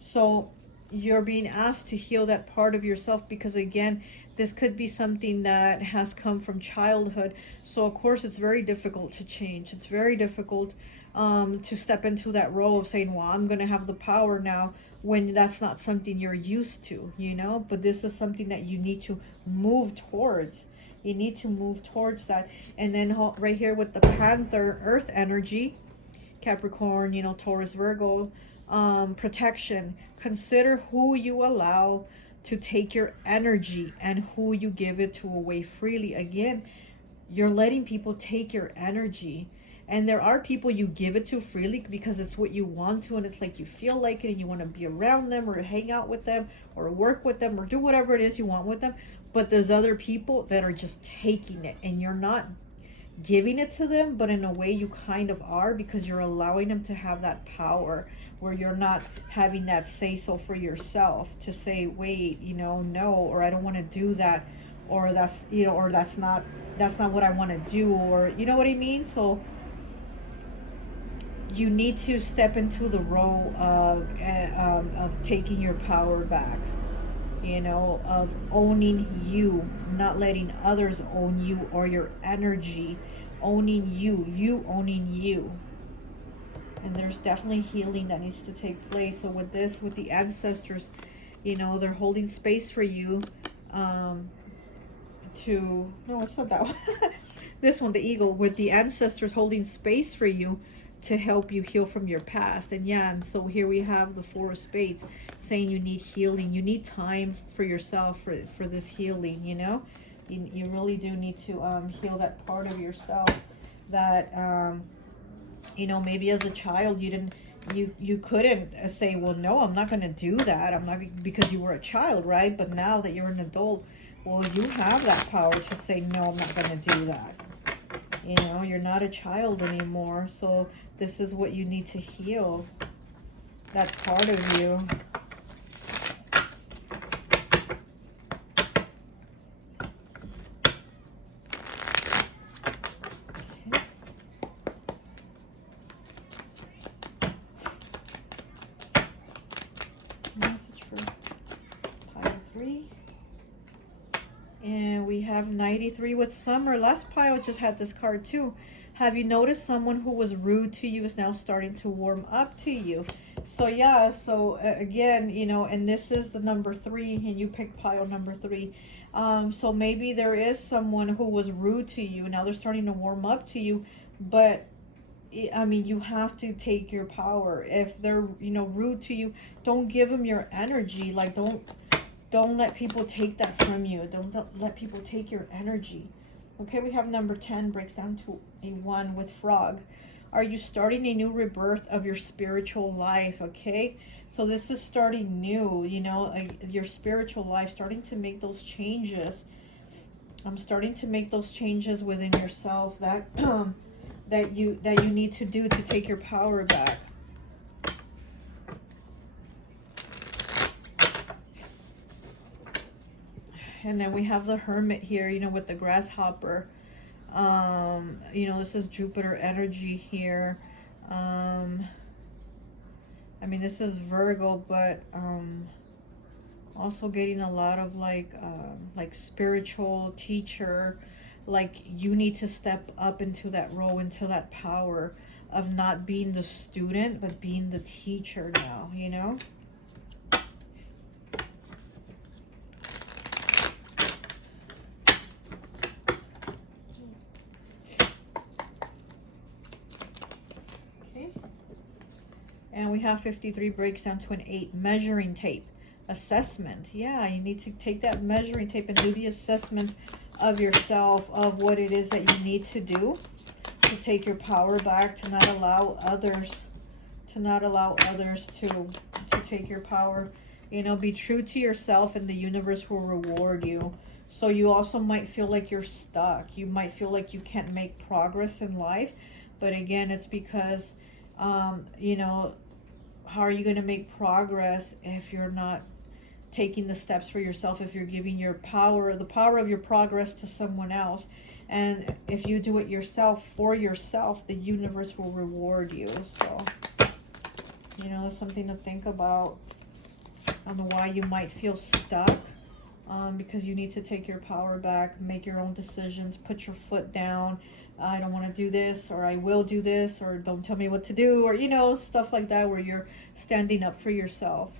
So you're being asked to heal that part of yourself, because again, this could be something that has come from childhood. So of course it's very difficult to change. It's very difficult to step into that role of saying, well, I'm going to have the power now, when that's not something you're used to, you know. But this is something that you need to move towards. You need to move towards that. And then right here with the panther, earth energy, Capricorn, you know, Taurus, Virgo, protection. Consider who you allow to take your energy and who you give it to away freely. Again, you're letting people take your energy. And there are people you give it to freely because it's what you want to, and it's like you feel like it and you want to be around them or hang out with them or work with them or do whatever it is you want with them. But there's other people that are just taking it, and you're not giving it to them, but in a way you kind of are, because you're allowing them to have that power where you're not having that say so for yourself to say, wait, you know, no, or I don't want to do that, or that's, you know, or that's not what I want to do, or you know what I mean. So you need to step into the role of taking your power back, you know, of owning you, not letting others own you or your energy, owning you owning you. And there's definitely healing that needs to take place. So with this, with the ancestors, you know, they're holding space for you no, it's not that one. This one, the eagle, with the ancestors holding space for you to help you heal from your past. And yeah, and so here we have the Four of Spades saying you need healing. You need time for yourself for this healing, you know. You really do need to heal that part of yourself that you know, maybe as a child you couldn't say, well, no, I'm not going to do that. I'm not, because you were a child, right? But now that you're an adult, well, you have that power to say, no, I'm not going to do that. You know, you're not a child anymore. So this is what you need to heal, that part of you. Message for pile 3. And we have 93 with summer. Last pile just had this card too. Have you noticed someone who was rude to you is now starting to warm up to you? So yeah, so again, you know, and this is the number 3, and you picked pile number 3. So maybe there is someone who was rude to you. Now they're starting to warm up to you, but I mean, you have to take your power. If they're, you know, rude to you, don't give them your energy. Like, don't let people take that from you. Don't let people take your energy. Okay, we have number 10, breaks down to a 1 with frog. Are you starting a new rebirth of your spiritual life? Okay, so this is starting new, you know, your spiritual life, starting to make those changes. I'm starting to make those changes within yourself that that you need to do to take your power back. And then we have the hermit here, you know, with the grasshopper. You know, this is Jupiter energy here. I mean, this is Virgo, but also getting a lot of like spiritual teacher, like you need to step up into that role, into that power of not being the student but being the teacher now, you know. Okay, and we have 53 breaks down to an 8. Measuring tape. Assessment. Yeah, you need to take that measuring tape and do the assessment of yourself, of what it is that you need to do to take your power back, to not allow others to take your power. You know, be true to yourself and the universe will reward you. So you also might feel like you're stuck. You might feel like you can't make progress in life. But again, it's because, you know, how are you going to make progress if you're not taking the steps for yourself, if you're giving your power, the power of your progress, to someone else? And if you do it yourself, for yourself, the universe will reward you. So, you know, it's something to think about on why you might feel stuck, because you need to take your power back, make your own decisions, put your foot down. I don't want to do this, or I will do this, or don't tell me what to do, or, you know, stuff like that, where you're standing up for yourself.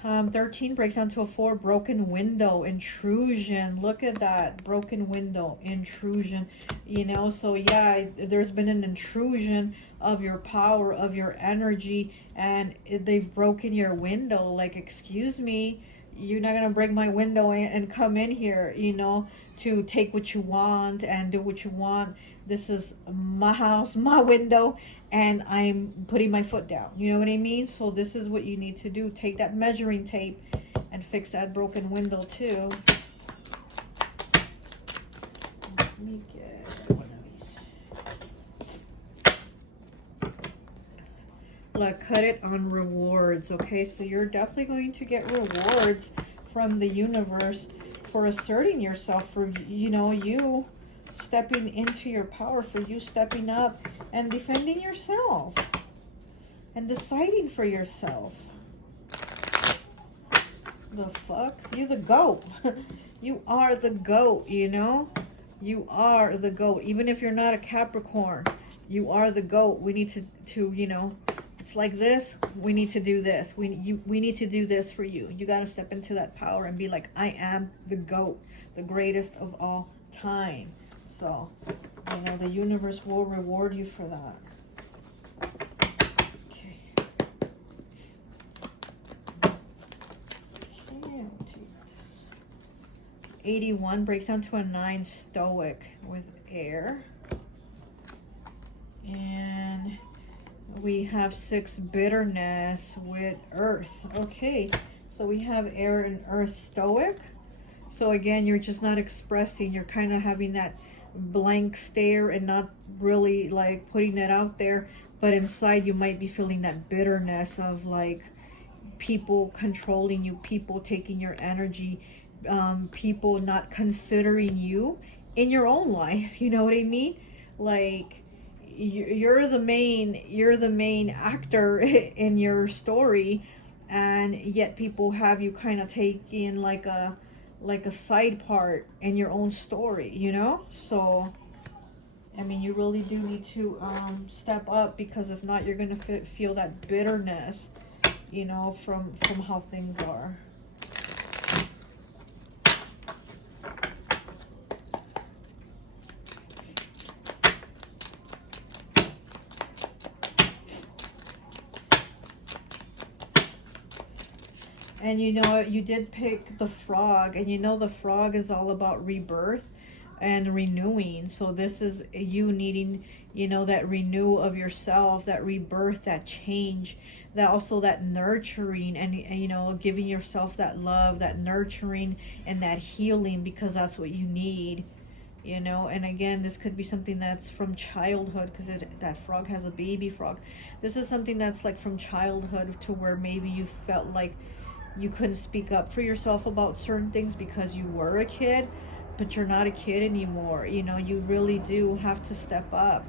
13 breaks down to a 4. Broken window. Intrusion. Look at that. Broken window. Intrusion. You know, so yeah, there's been an intrusion of your power, of your energy, and they've broken your window. Like, excuse me, you're not gonna break my window and come in here, you know, to take what you want and do what you want. This is my house, my window, and I'm putting my foot down. You know what I mean? So this is what you need to do. Take that measuring tape and fix that broken window too. Let me get one of these. Look, cut it on rewards. Okay, so you're definitely going to get rewards from the universe for asserting yourself, for, you know, you stepping into your power, for you stepping up and defending yourself and deciding for yourself. The fuck? You the GOAT. You are the GOAT, you know? You are the GOAT. Even if you're not a Capricorn, you are the GOAT. We need to you know, it's like this. We need to do this. We need to do this for you. You got to step into that power and be like, I am the GOAT, the greatest of all time. So, you know, the universe will reward you for that. Okay. Okay, I'll take this. 81 breaks down to a 9. Stoic with air. And we have 6. Bitterness with earth. Okay, so we have air and earth. Stoic. So again, you're just not expressing. You're kind of having that blank stare and not really like putting it out there, but inside you might be feeling that bitterness of like people controlling you, people taking your energy, people not considering you in your own life. You know what I mean? Like, you're the main actor in your story, and yet people have you kind of taking like a side part in your own story, you know? So, I mean, you really do need to step up, because if not, you're gonna feel that bitterness, you know, from how things are. And you know, you did pick the frog, and you know the frog is all about rebirth and renewing. So this is you needing, you know, that renewal of yourself, that rebirth, that change, that also that nurturing, and you know, giving yourself that love, that nurturing, and that healing, because that's what you need. You know, and again, this could be something that's from childhood, because that frog has a baby frog. This is something that's like from childhood, to where maybe you felt like you couldn't speak up for yourself about certain things because you were a kid. but you're not a kid anymore. You know, you really do have to step up.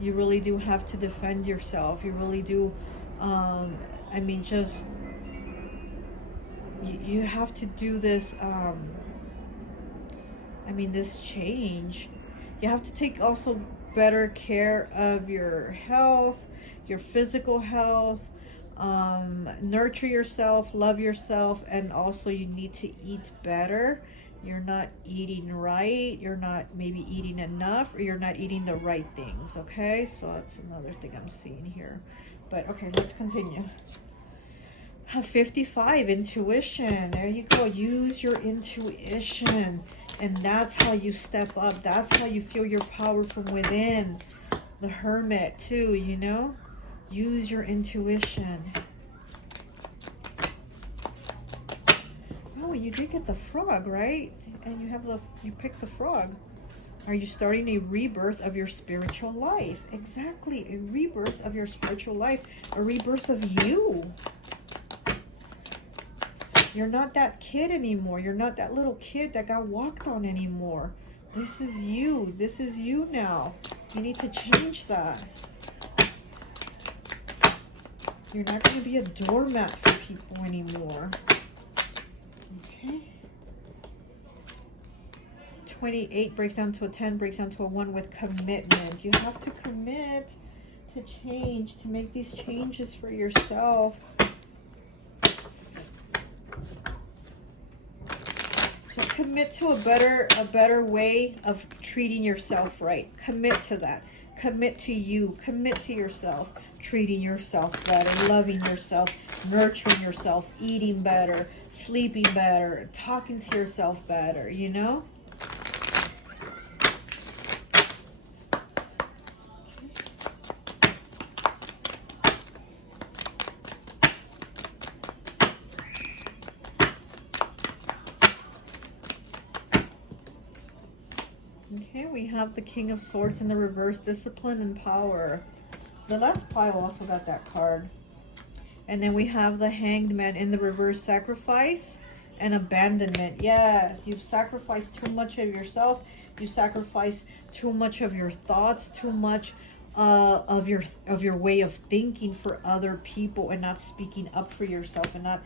You really do have to defend yourself. You really do, I mean, just, you have to do this, I mean, this change. You have to take also better care of your health, your physical health, nurture yourself, love yourself, and also you need to eat better. You're not eating right, you're not maybe eating enough, or you're not eating the right things, okay? So that's another thing I'm seeing here. But okay, let's continue. 55, intuition. There you go. Use your intuition. And that's how you step up. That's how you feel your power from within. The Hermit too, you know? Use your intuition. Oh, you did get the frog, right? And you picked the frog. Are you starting a rebirth of your spiritual life? Exactly, a rebirth of your spiritual life. A rebirth of you. You're not that kid anymore. You're not that little kid that got walked on anymore. This is you. This is you now. You need to change that. You're not going to be a doormat for people anymore. Okay. 28 breaks down to a 10, breaks down to a 1 with commitment. You have to commit to change, to make these changes for yourself. Just commit to a better way of treating yourself right. Commit to that. Commit to you. Commit to yourself. Treating yourself better, loving yourself, nurturing yourself, eating better, sleeping better, talking to yourself better, you know? Okay, we have the King of Swords in the reverse, discipline and power. The last pile also got that card. And then we have the Hanged Man in the reverse, sacrifice and abandonment. Yes, you've sacrificed too much of yourself. You sacrifice too much of your thoughts, too much of your way of thinking for other people, and not speaking up for yourself, and not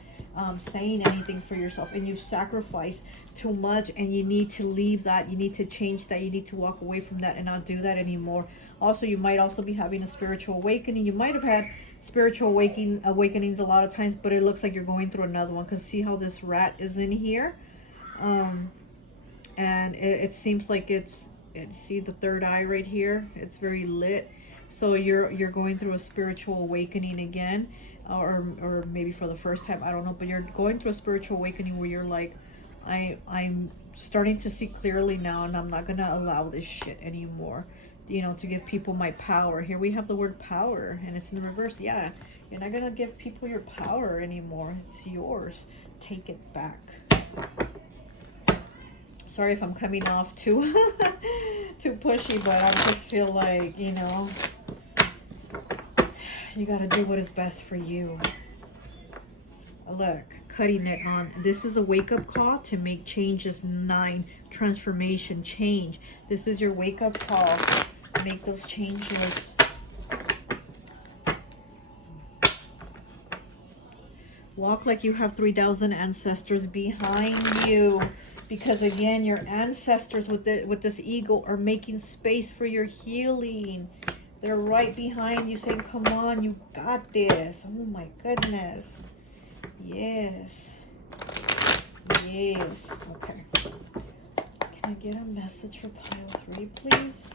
saying anything for yourself. And you've sacrificed too much, and you need to leave that. You need to change that. You need to walk away from that and not do that anymore. Also, you might also be having a spiritual awakening. You might have had spiritual awakenings a lot of times, but it looks like you're going through another one, because see how this rat is in here, and it seems like see the third eye right here, it's very lit. So you're going through a spiritual awakening again, or maybe for the first time, I don't know, but you're going through a spiritual awakening where you're like, I'm starting to see clearly now, and I'm not gonna allow this shit anymore, you know, to give people my power. Here we have the word power, and it's in the reverse. Yeah, you're not gonna give people your power anymore. It's yours. Take it back. Sorry if I'm coming off too too pushy, but I just feel like, you know, you gotta do what is best for you. Look, cutting it on. This is a wake-up call to make changes. 9, transformation, change. This is your wake-up call. Make those changes. Walk like you have 3,000 ancestors behind you, because again, your ancestors with this eagle are making space for your healing. They're right behind you, saying, "Come on, you got this." Oh my goodness. Yes. Yes. Okay. Can I get a message for pile 3, please?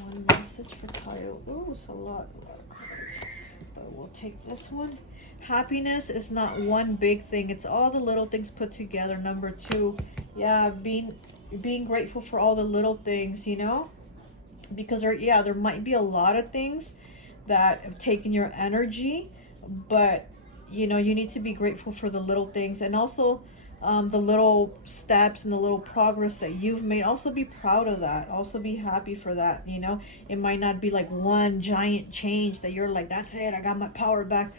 One message for pile. Oh, it's a lot of cards, but we'll take this one. Happiness is not one big thing. It's all the little things put together. Number 2, yeah, being grateful for all the little things, you know, because there might be a lot of things that have taken your energy, but you know, you need to be grateful for the little things, and also the little steps and the little progress that you've made. Also be proud of that. Also be happy for that. You know, it might not be like one giant change that you're like, that's it, I got my power back,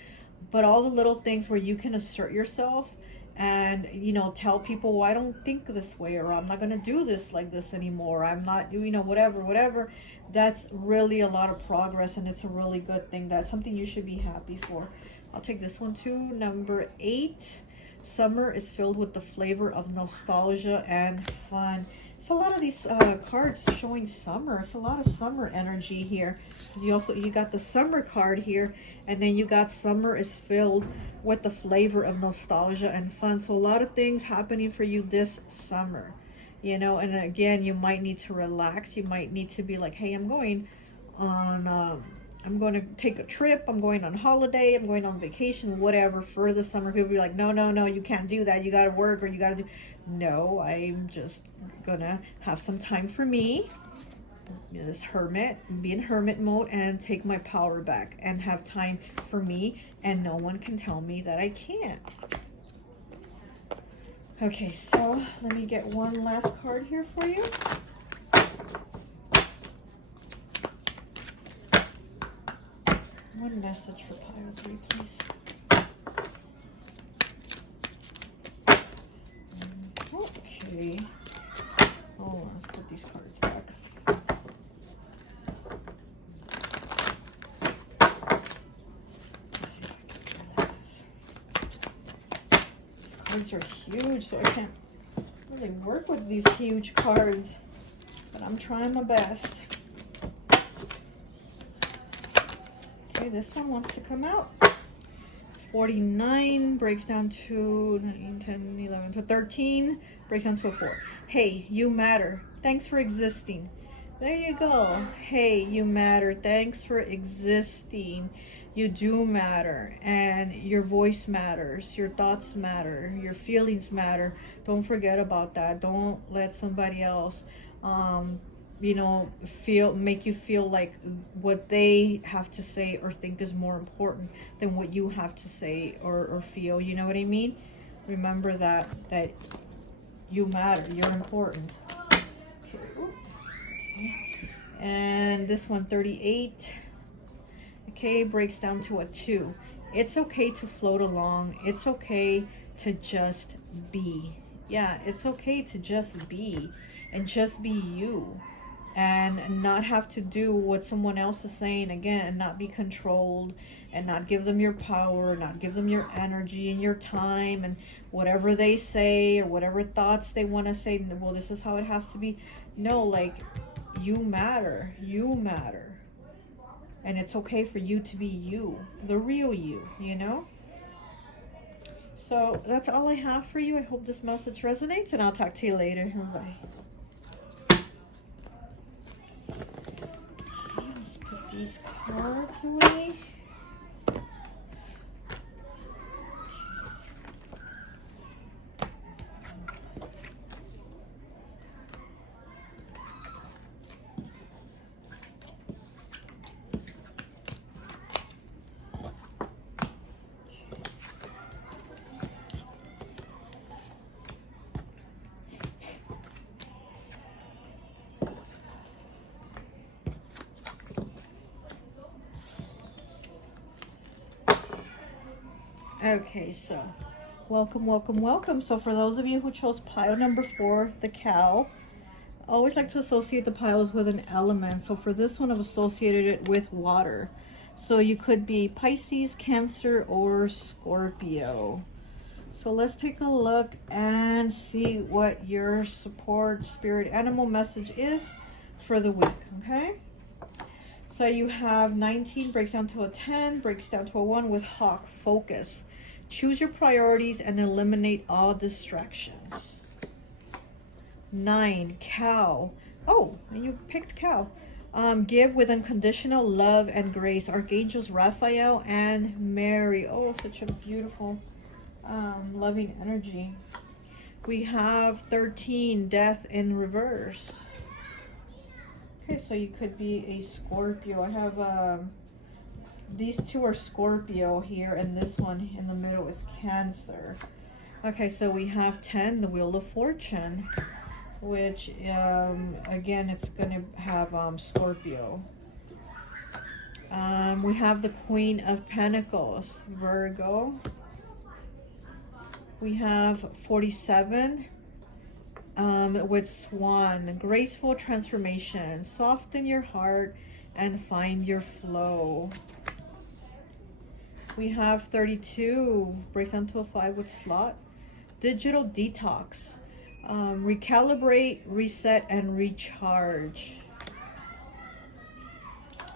but all the little things where you can assert yourself and you know, tell people, well, I don't think this way, or I'm not going to do this like this anymore, I'm not, you know, whatever. That's really a lot of progress, and it's a really good thing. That's something you should be happy for. I'll take this one too. Number 8, summer is filled with the flavor of nostalgia and fun. It's a lot of these cards showing summer. It's a lot of summer energy here. You got the summer card here, and then you got summer is filled with the flavor of nostalgia and fun. So a lot of things happening for you this summer, you know. And again, you might need to relax. You might need to be like, hey, I'm going to take a trip, I'm going on holiday, I'm going on vacation, whatever, for the summer. People be like, no, you can't do that, you gotta work, or you gotta do. No, I'm just gonna have some time for me, this hermit, be in hermit mode, and take my power back and have time for me, and no one can tell me that I can't. Okay, so let me get one last card here for you. One message for pile 3, please. Okay. Oh, let's put these cards back. Let's see if I can get this. These cards are huge, so I can't really work with these huge cards, but I'm trying my best. Okay, this one wants to come out. 49 breaks down to 9, 10, 11, to 13, breaks down to a 4. Hey, you matter. Thanks for existing. There you go. Hey, you matter. Thanks for existing. You do matter, and your voice matters. Your thoughts matter. Your feelings matter. Don't forget about that. Don't let somebody else you know, make you feel like what they have to say or think is more important than what you have to say or feel. You know what I mean? Remember that you matter. You're important. Okay. And this one, 38. Okay, breaks down to a 2. It's okay to float along. It's okay to just be. Yeah, it's okay to just be, and just be you, and not have to do what someone else is saying, again, and not be controlled, and not give them your power, not give them your energy and your time, and whatever they say or whatever thoughts they want to say, well, this is how it has to be. No, like, you matter. And it's okay for you to be you, the real you, you know? So that's all I have for you. I hope this message resonates, and I'll talk to you later. Bye. Let's put these cards away. Okay, so welcome. So for those of you who chose pile number 4, the cow, I always like to associate the piles with an element. So for this one, I've associated it with water. So you could be Pisces, Cancer, or Scorpio. So let's take a look and see what your support spirit animal message is for the week, okay? So you have 19, breaks down to a 10, breaks down to a 1 with Hawk, focus. Choose your priorities and eliminate all distractions. 9, cow. Oh, and you picked cow. Give with unconditional love and grace. Archangels Raphael and Mary. Oh, such a beautiful, loving energy. We have 13, death in reverse. Okay, so you could be a Scorpio. I have these two are Scorpio here, and this one in the middle is Cancer. Okay, so we have 10, the Wheel of Fortune, which again, it's gonna have Scorpio. We have the Queen of Pentacles, Virgo. We have 47 with Swan. Graceful transformation. Soften your heart and find your flow. We have 32. Breaks down to a 5 with Slot. Digital detox. Recalibrate, reset, and recharge.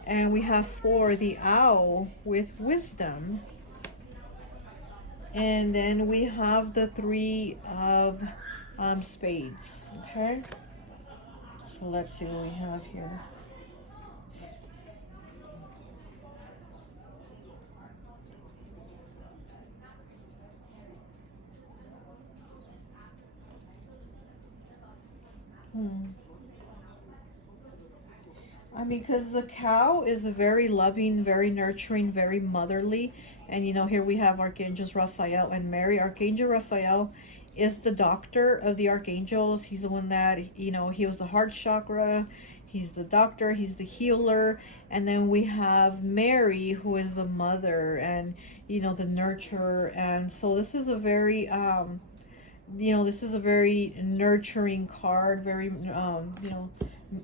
And we have 4, the Owl with Wisdom. And then we have the 3 of Spades. Okay. So let's see what we have here. I mean, because the Cow is a very loving, very nurturing, very motherly. And, you know, here we have Archangels Raphael and Mary. Archangel Raphael is the doctor of the archangels. He's the one that, you know, he was the heart chakra. He's the doctor. He's the healer. And then we have Mary, who is the mother and, you know, the nurturer. And so this is a very, you know, this is a very nurturing card, very, you know,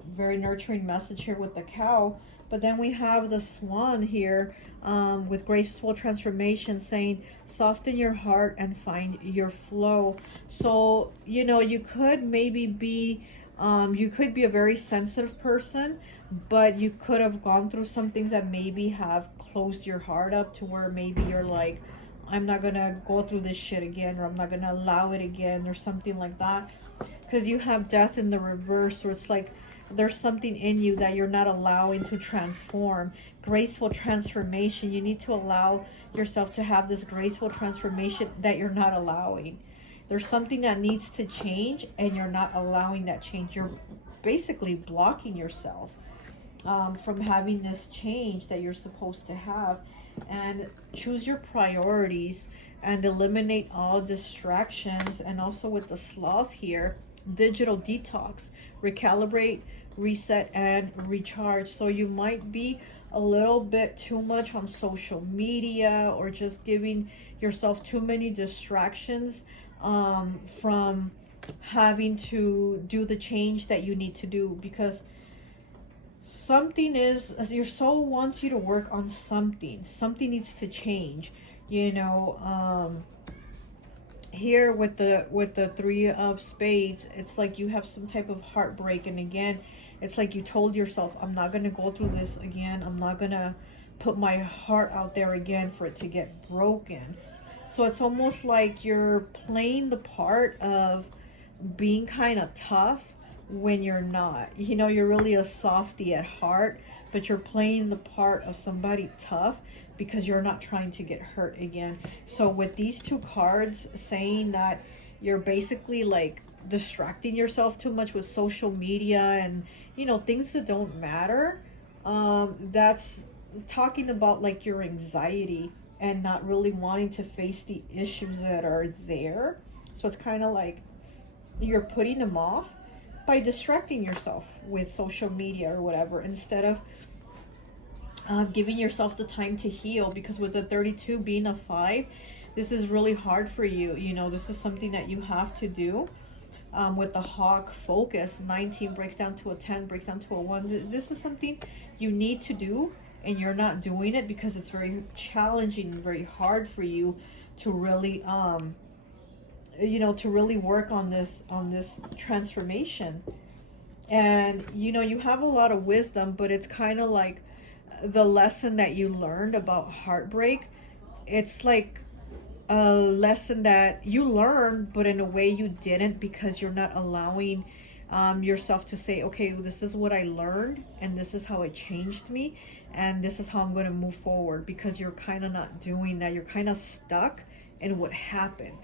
very nurturing message here with the Cow. But then we have the Swan here with graceful transformation, saying soften your heart and find your flow. So, you know, you could maybe be you could be a very sensitive person, but you could have gone through some things that maybe have closed your heart up to where maybe you're like, I'm not gonna go through this shit again, or I'm not gonna allow it again, or something like that. Because you have Death in the reverse, or it's like there's something in you that you're not allowing to transform. Graceful transformation. You need to allow yourself to have this graceful transformation that you're not allowing. There's something that needs to change and you're not allowing that change. You're basically blocking yourself from having this change that you're supposed to have. And choose your priorities and eliminate all distractions. And also with the Sloth here, digital detox, recalibrate, reset, and recharge. So you might be a little bit too much on social media, or just giving yourself too many distractions from having to do the change that you need to do, because something is, as your soul wants you to work on something needs to change, you know. Here with the 3 of Spades, it's like you have some type of heartbreak, and again, it's like you told yourself, I'm not going to go through this again. I'm not going to put my heart out there again for it to get broken. So it's almost like you're playing the part of being kind of tough when you're not. You know, you're really a softie at heart, but you're playing the part of somebody tough because you're not trying to get hurt again. So with these 2 cards saying that you're basically like distracting yourself too much with social media and, you know, things that don't matter, that's talking about like your anxiety and not really wanting to face the issues that are there. So it's kind of like you're putting them off by distracting yourself with social media or whatever, instead of giving yourself the time to heal. Because with the 32 being a 5, this is really hard for you. You know, this is something that you have to do. With the Hawk focus, 19 breaks down to a 10, breaks down to a 1. This is something you need to do, and you're not doing it because it's very challenging and very hard for you to really you know, to really work on this transformation. And you know, you have a lot of wisdom, but it's kind of like the lesson that you learned about heartbreak. It's like a lesson that you learned, but in a way you didn't, because you're not allowing yourself to say, okay, this is what I learned and this is how it changed me and this is how I'm going to move forward. Because you're kind of not doing that. You're kind of stuck in what happened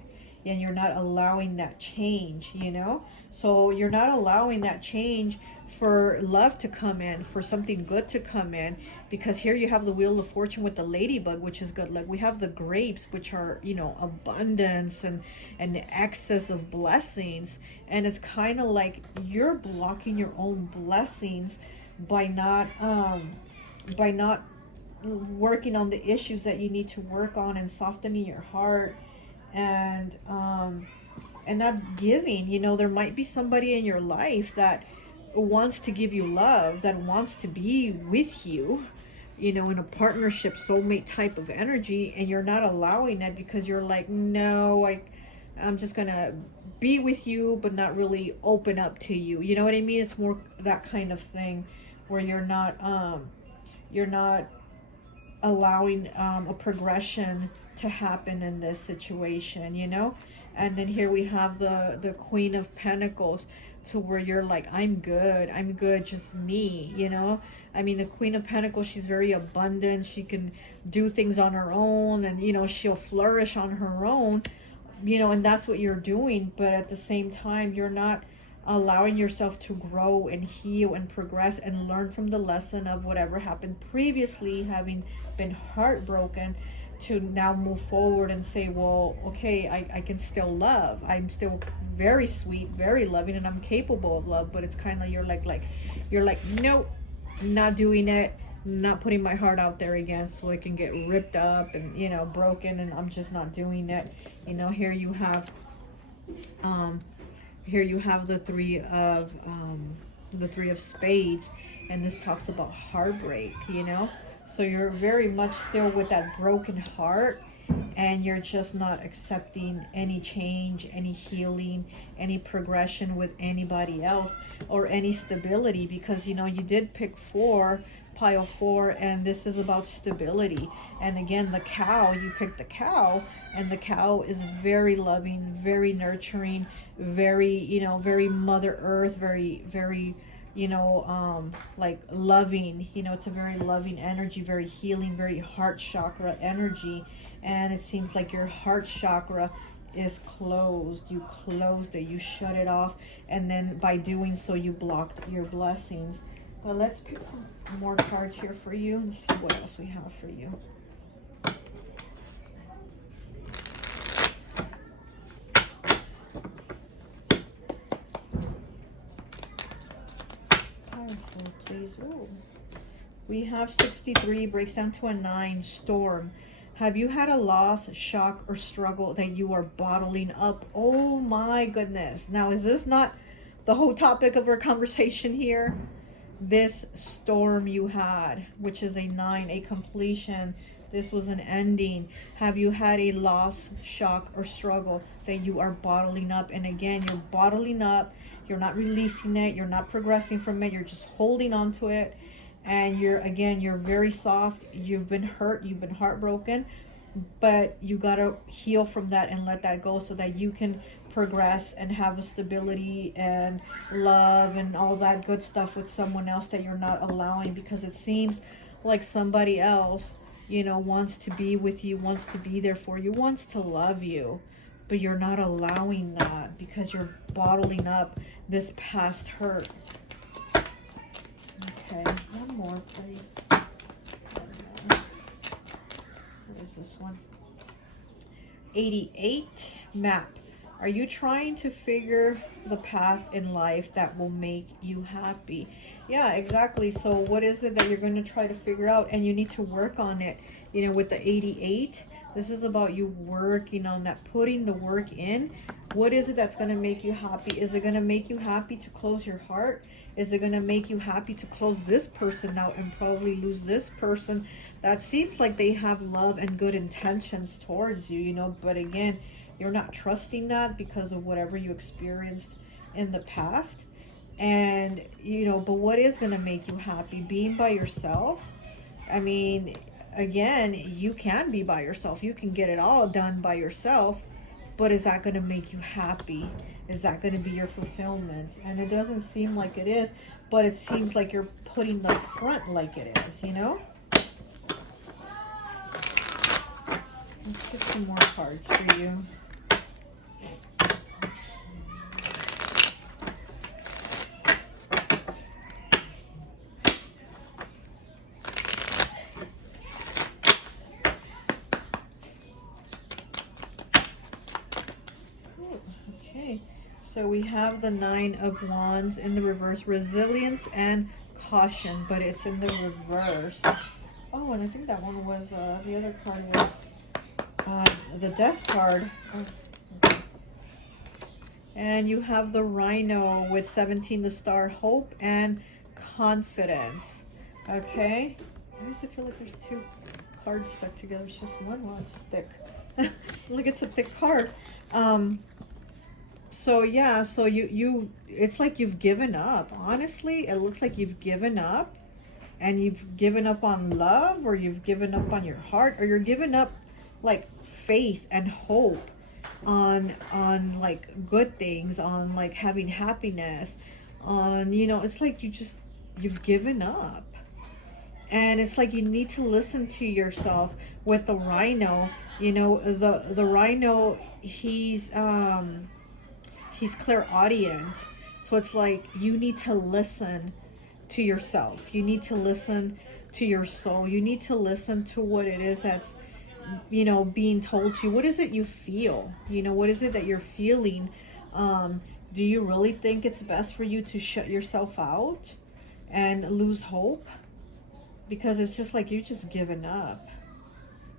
and you're not allowing that change, you know. So you're not allowing that change for love to come in, for something good to come in. Because here you have the Wheel of Fortune with the ladybug, which is good. Like we have the grapes, which are, you know, abundance and excess of blessings. And it's kind of like you're blocking your own blessings by not working on the issues that you need to work on, and softening your heart and not giving. You know, there might be somebody in your life that wants to give you love, that wants to be with you, you know, in a partnership, soulmate type of energy, and you're not allowing it because you're like, no, I'm just gonna be with you, but not really open up to you. You know what I mean? It's more that kind of thing where you're not allowing a progression to happen in this situation, you know. And then here we have the Queen of Pentacles, to where you're like, I'm good, just me, you know. I mean, the Queen of Pentacles, she's very abundant, she can do things on her own, and you know, she'll flourish on her own, you know, and that's what you're doing. But at the same time, you're not allowing yourself to grow and heal and progress and learn from the lesson of whatever happened previously, having been heartbroken, to now move forward and say, well, okay, I can still love. I'm still very sweet, very loving, and I'm capable of love. But it's kind of, you're like, nope, not doing it, not putting my heart out there again, so it can get ripped up and, you know, broken, and I'm just not doing it. You know, here you have the three of spades, and this talks about heartbreak, you know. So you're very much still with that broken heart, and you're just not accepting any change, any healing, any progression with anybody else, or any stability, because, you know, you did pick pile 4, and this is about stability. And again, the cow, you picked the cow, and the cow is very loving, very nurturing, very, you know, very Mother Earth, very, very, you know, like loving, you know, it's a very loving energy, very healing, very heart chakra energy. And it seems like your heart chakra is closed. You closed it, you shut it off, and then by doing so, you blocked your blessings. But let's pick some more cards here for you and see what else we have for you. Please. Ooh. We have 63, breaks down to a 9, storm. Have you had a loss, shock, or struggle that you are bottling up? Oh my goodness. Now, is this not the whole topic of our conversation here? This storm you had, which is a 9, a completion. This was an ending. Have you had a loss, shock, or struggle that you are bottling up? And again, you're bottling up. You're not releasing it. You're not progressing from it. You're just holding on to it. And you're very soft. You've been hurt. You've been heartbroken. But you got to heal from that and let that go, so that you can progress and have a stability and love and all that good stuff with someone else that you're not allowing, because it seems like somebody else, you know, wants to be with you, wants to be there for you, wants to love you, but you're not allowing that because you're bottling up this past hurt. Okay, one more, please. What is this one? 88, map. Are you trying to figure the path in life that will make you happy? Yeah, exactly. So what is it that you're going to try to figure out? And you need to work on it. You know, with the 88, this is about you working on that, putting the work in. What is it that's going to make you happy? Is it going to make you happy to close your heart? Is it going to make you happy to close this person out and probably lose this person that seems like they have love and good intentions towards you, you know? But again, you're not trusting that because of whatever you experienced in the past. And, you know, but what is going to make you happy? Being by yourself? I mean, again, you can be by yourself. You can get it all done by yourself. But is that going to make you happy? Is that going to be your fulfillment? And it doesn't seem like it is, but it seems like you're putting the front like it is, you know? Let's get some more cards for you. So we have the 9 of Wands in the reverse, resilience and caution, but it's in the reverse. Oh, and I think that one was, the other card was the Death card. And you have the Rhino with 17, the Star, hope and confidence. Okay. Why does it feel like there's two cards stuck together? It's just one. Well, it's thick. Look, it's a thick card. So yeah, so you it's like you've given up. Honestly, it looks like you've given up, and you've given up on love, or you've given up on your heart, or you're giving up like faith and hope on like good things, on like having happiness, on, you know, it's like you've given up. And it's like you need to listen to yourself with the Rhino. You know, the Rhino, he's clairaudient. So it's like you need to listen to yourself. You need to listen to your soul. You need to listen to what it is that's, you know, being told to you. What is it you feel? You know, what is it that you're feeling? Do you really think it's best for you to shut yourself out and lose hope? Because it's just like you've just given up.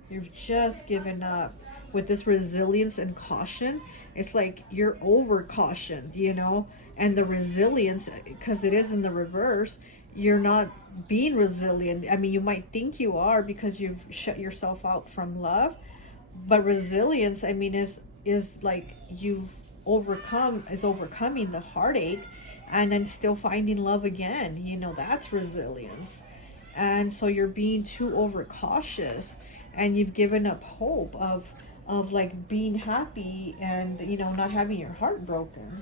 You've just given up. With this resilience and caution, it's like you're over cautioned, you know, and the resilience, because it is in the reverse, you're not being resilient. I mean, you might think you are because you've shut yourself out from love, but resilience, I mean, is like you've overcoming the heartache and then still finding love again. You know, that's resilience. And so you're being too overcautious, and you've given up hope of like being happy and, you know, not having your heart broken.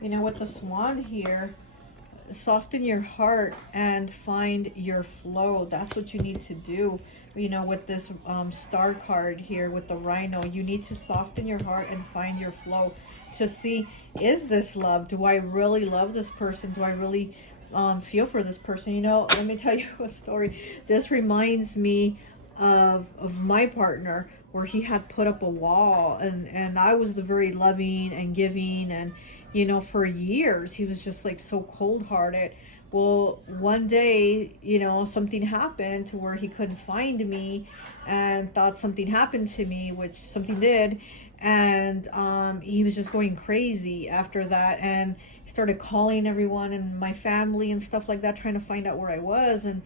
You know, with the Swan here, soften your heart and find your flow. That's what you need to do. You know, with this Star card here with the Rhino, you need to soften your heart and find your flow to see, is this love? Do I really love this person? Do I really feel for this person? You know, let me tell you a story. This reminds me of my partner, where he had put up a wall, and I was the very loving and giving, and, you know, for years he was just like so cold-hearted. Well, one day, you know, something happened to where he couldn't find me and thought something happened to me, which something did. And he was just going crazy after that, and he started calling everyone and my family and stuff like that, trying to find out where I was. And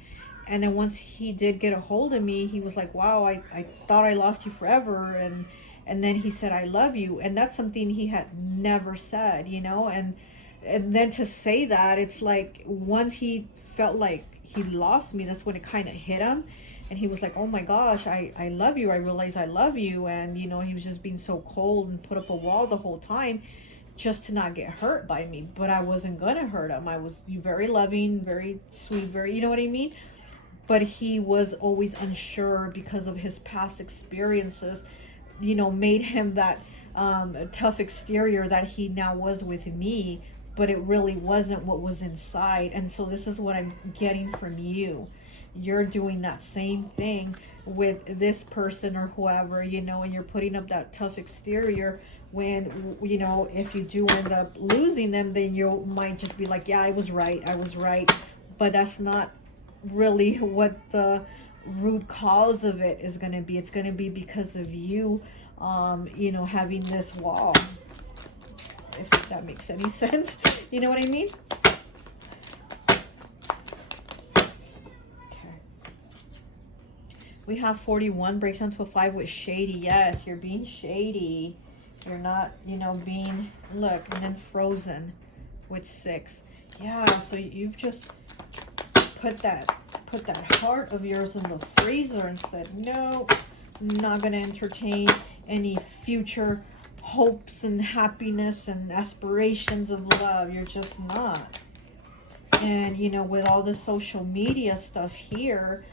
then once he did get a hold of me, he was like, wow, I thought I lost you forever. And then he said, I love you. And that's something he had never said, you know. And then to say that, it's like once he felt like he lost me, that's when it kind of hit him. And he was like, oh my gosh, I love you. I realize I love you. And, you know, he was just being so cold and put up a wall the whole time just to not get hurt by me. But I wasn't going to hurt him. I was very loving, very sweet, very, you know what I mean? But he was always unsure because of his past experiences, you know, made him that tough exterior that he now was with me, but it really wasn't what was inside. And so this is what I'm getting from you. You're doing that same thing with this person or whoever, you know, and you're putting up that tough exterior when, you know, if you do end up losing them, then you might just be like, yeah, I was right. But that's not really what the root cause of it is going to be. It's going to be because of you, you know, having this wall, if that makes any sense. You know what I mean? Okay. We have 41 breaks down to a 5 with shady. Yes, you're being shady. You're not, you know, being, look, and then frozen with 6. Yeah, so you've just put that heart of yours in the freezer and said, no, I'm not going to entertain any future hopes and happiness and aspirations of love. You're just not. And, you know, with all the social media stuff here,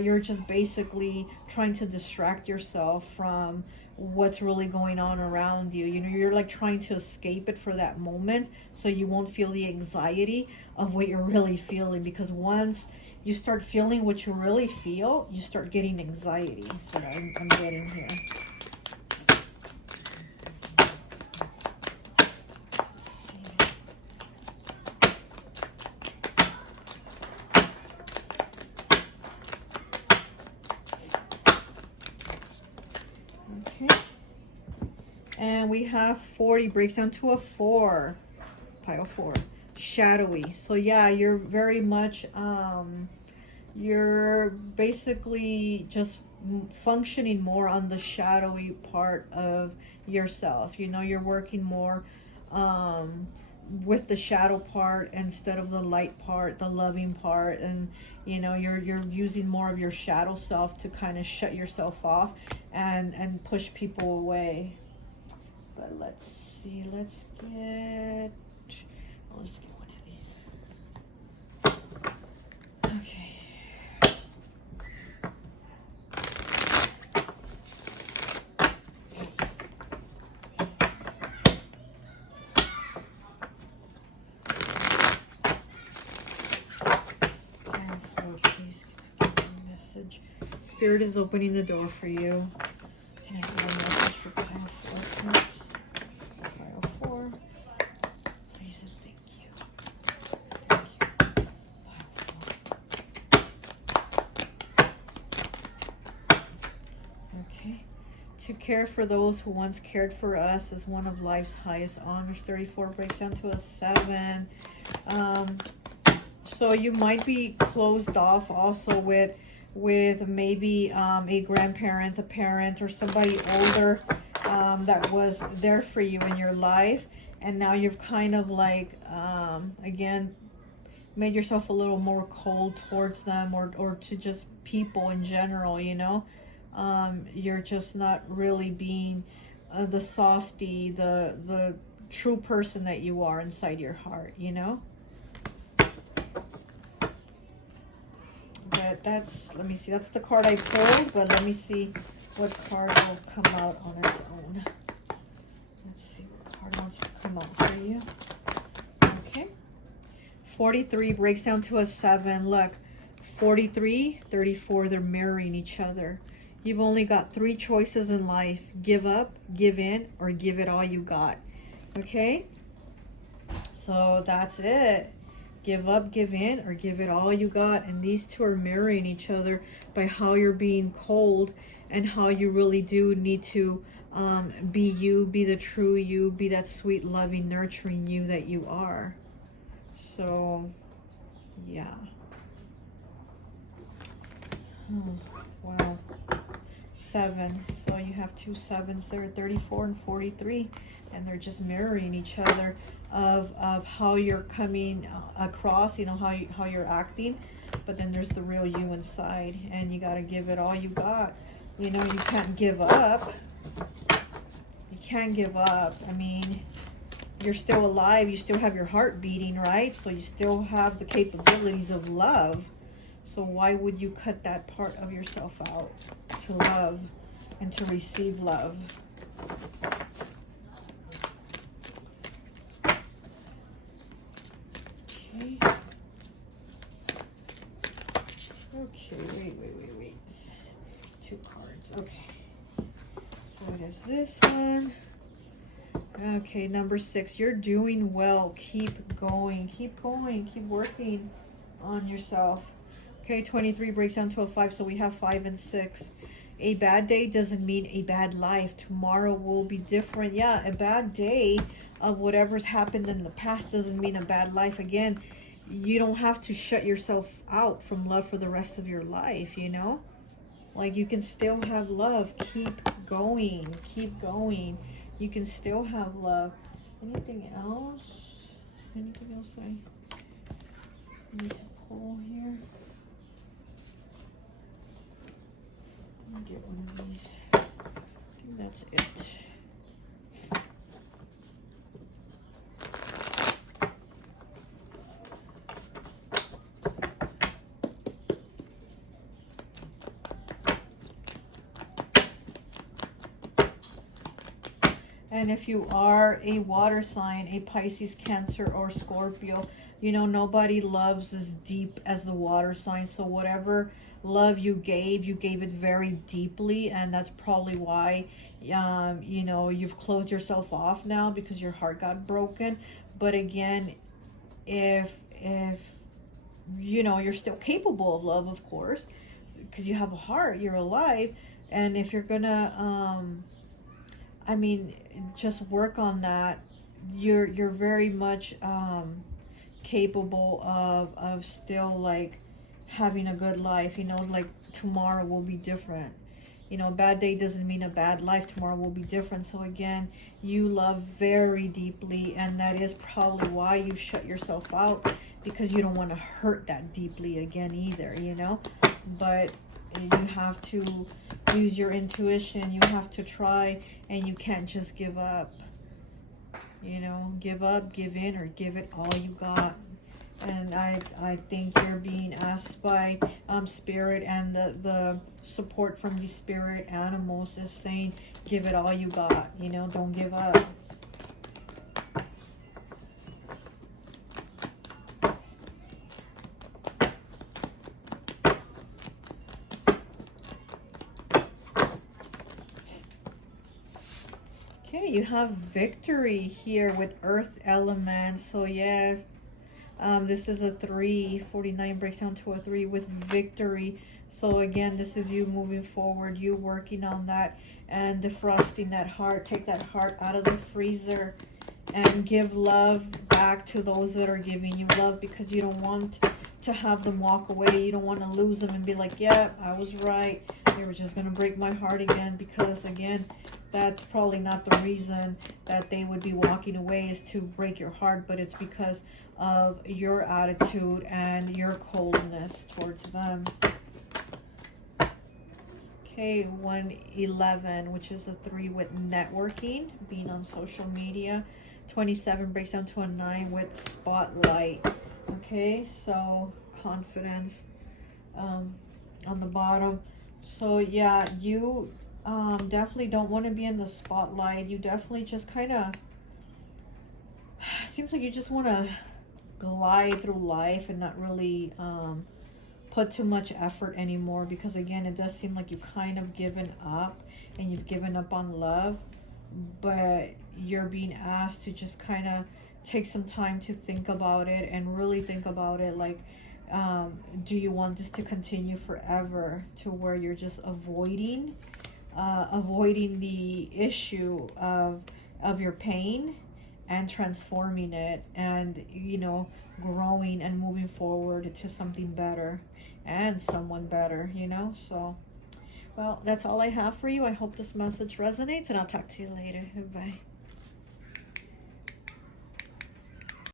you're just basically trying to distract yourself from what's really going on around you. You know, you're like trying to escape it for that moment so you won't feel the anxiety of what you're really feeling, because once you start feeling what you really feel, you start getting anxiety. So I'm getting here. Okay. And we have 40, breaks down to a 4. Pile 4. Shadowy. So yeah, you're very much you're basically just functioning more on the shadowy part of yourself. You know, you're working more with the shadow part instead of the light part, the loving part, and you know, you're using more of your shadow self to kind of shut yourself off and push people away. But let's see, let's get one of these. Okay. Please give me a message. Spirit is opening the door for you. And one message for pile 4, please. Pile 4. Please and thank you. Thank you. Pile 4. Okay. To care for those who once cared for us is one of life's highest honors. 34 breaks down to a 7. So you might be closed off also with maybe a grandparent, a parent, or somebody older that was there for you in your life, and now you've kind of like again made yourself a little more cold towards them, or to just people in general. You know, you're just not really being the softy, the true person that you are inside your heart. You know. But that's, let me see, that's the card I pulled, but let me see what card will come out on its own. Let's see what card wants to come out for you. Okay. 43 breaks down to a 7. Look, 43, 34, they're mirroring each other. You've only got 3 choices in life. Give up, give in, or give it all you got. Okay? So that's it. Give up, give in, or give it all you got. And these two are mirroring each other by how you're being cold and how you really do need to be you, be the true you, be that sweet, loving, nurturing you that you are. So, yeah. Oh, wow. 7. So you have 2 7s there, 34 and 43. And they're just mirroring each other of how you're coming across, you know, how you're acting, but then there's the real you inside, and you got to give it all you got. You know, you can't give up. You can't give up. I mean, you're still alive. You still have your heart beating, right? So you still have the capabilities of love. So why would you cut that part of yourself out to love and to receive love? Okay, wait. 2 cards. Okay. So it is this one. Okay, number 6. You're doing well. Keep going. Keep going. Keep working on yourself. Okay, 23 breaks down to a 5. So we have 5 and 6. A bad day doesn't mean a bad life. Tomorrow will be different. Yeah, a bad day of whatever's happened in the past doesn't mean a bad life. Again, you don't have to shut yourself out from love for the rest of your life, you know? Like, you can still have love. Keep going. Keep going. You can still have love. Anything else? Anything else I need to pull here? Let me get one of these. I think that's it. And if you are a water sign, a Pisces, Cancer, or Scorpio, you know, nobody loves as deep as the water sign. So whatever love you gave it very deeply. And that's probably why, you know, you've closed yourself off now because your heart got broken. But again, if you know, you're still capable of love, of course, because you have a heart, you're alive. And if you're gonna, I mean, just work on that, you're very much capable of still like having a good life. You know, like tomorrow will be different. You know, a bad day doesn't mean a bad life. Tomorrow will be different. So again, you love very deeply, and that is probably why you shut yourself out, because you don't want to hurt that deeply again either, you know. But you have to use your intuition. You have to try, and you can't just give up. You know, give up, give in, or give it all you got. And I think you're being asked by spirit, and the support from the spirit animals is saying, give it all you got, you know, don't give up. Okay, you have victory here with earth element. So yes, this is a 3, 49 breaks down to a 3 with victory. So again, this is you moving forward, you working on that and defrosting that heart. Take that heart out of the freezer and give love back to those that are giving you love, because you don't want to have them walk away. You don't want to lose them and be like, yeah, I was right. They were just going to break my heart again, because again, that's probably not the reason that they would be walking away, is to break your heart, but it's because of your attitude and your coldness towards them. Okay, 111, which is a 3 with networking, being on social media. 27 breaks down to a 9 with spotlight. Okay, so confidence on the bottom. So yeah, you definitely don't want to be in the spotlight. You definitely just kind of, seems like you just want to glide through life and not really put too much effort anymore, because again, it does seem like you've kind of given up, and you've given up on love. But you're being asked to just kind of take some time to think about it, and really think about it, like, do you want this to continue forever, to where you're just avoiding the issue of your pain, and transforming it, and, you know, growing and moving forward to something better and someone better, you know. So, well, that's all I have for you. I hope this message resonates, and I'll talk to you later. Bye.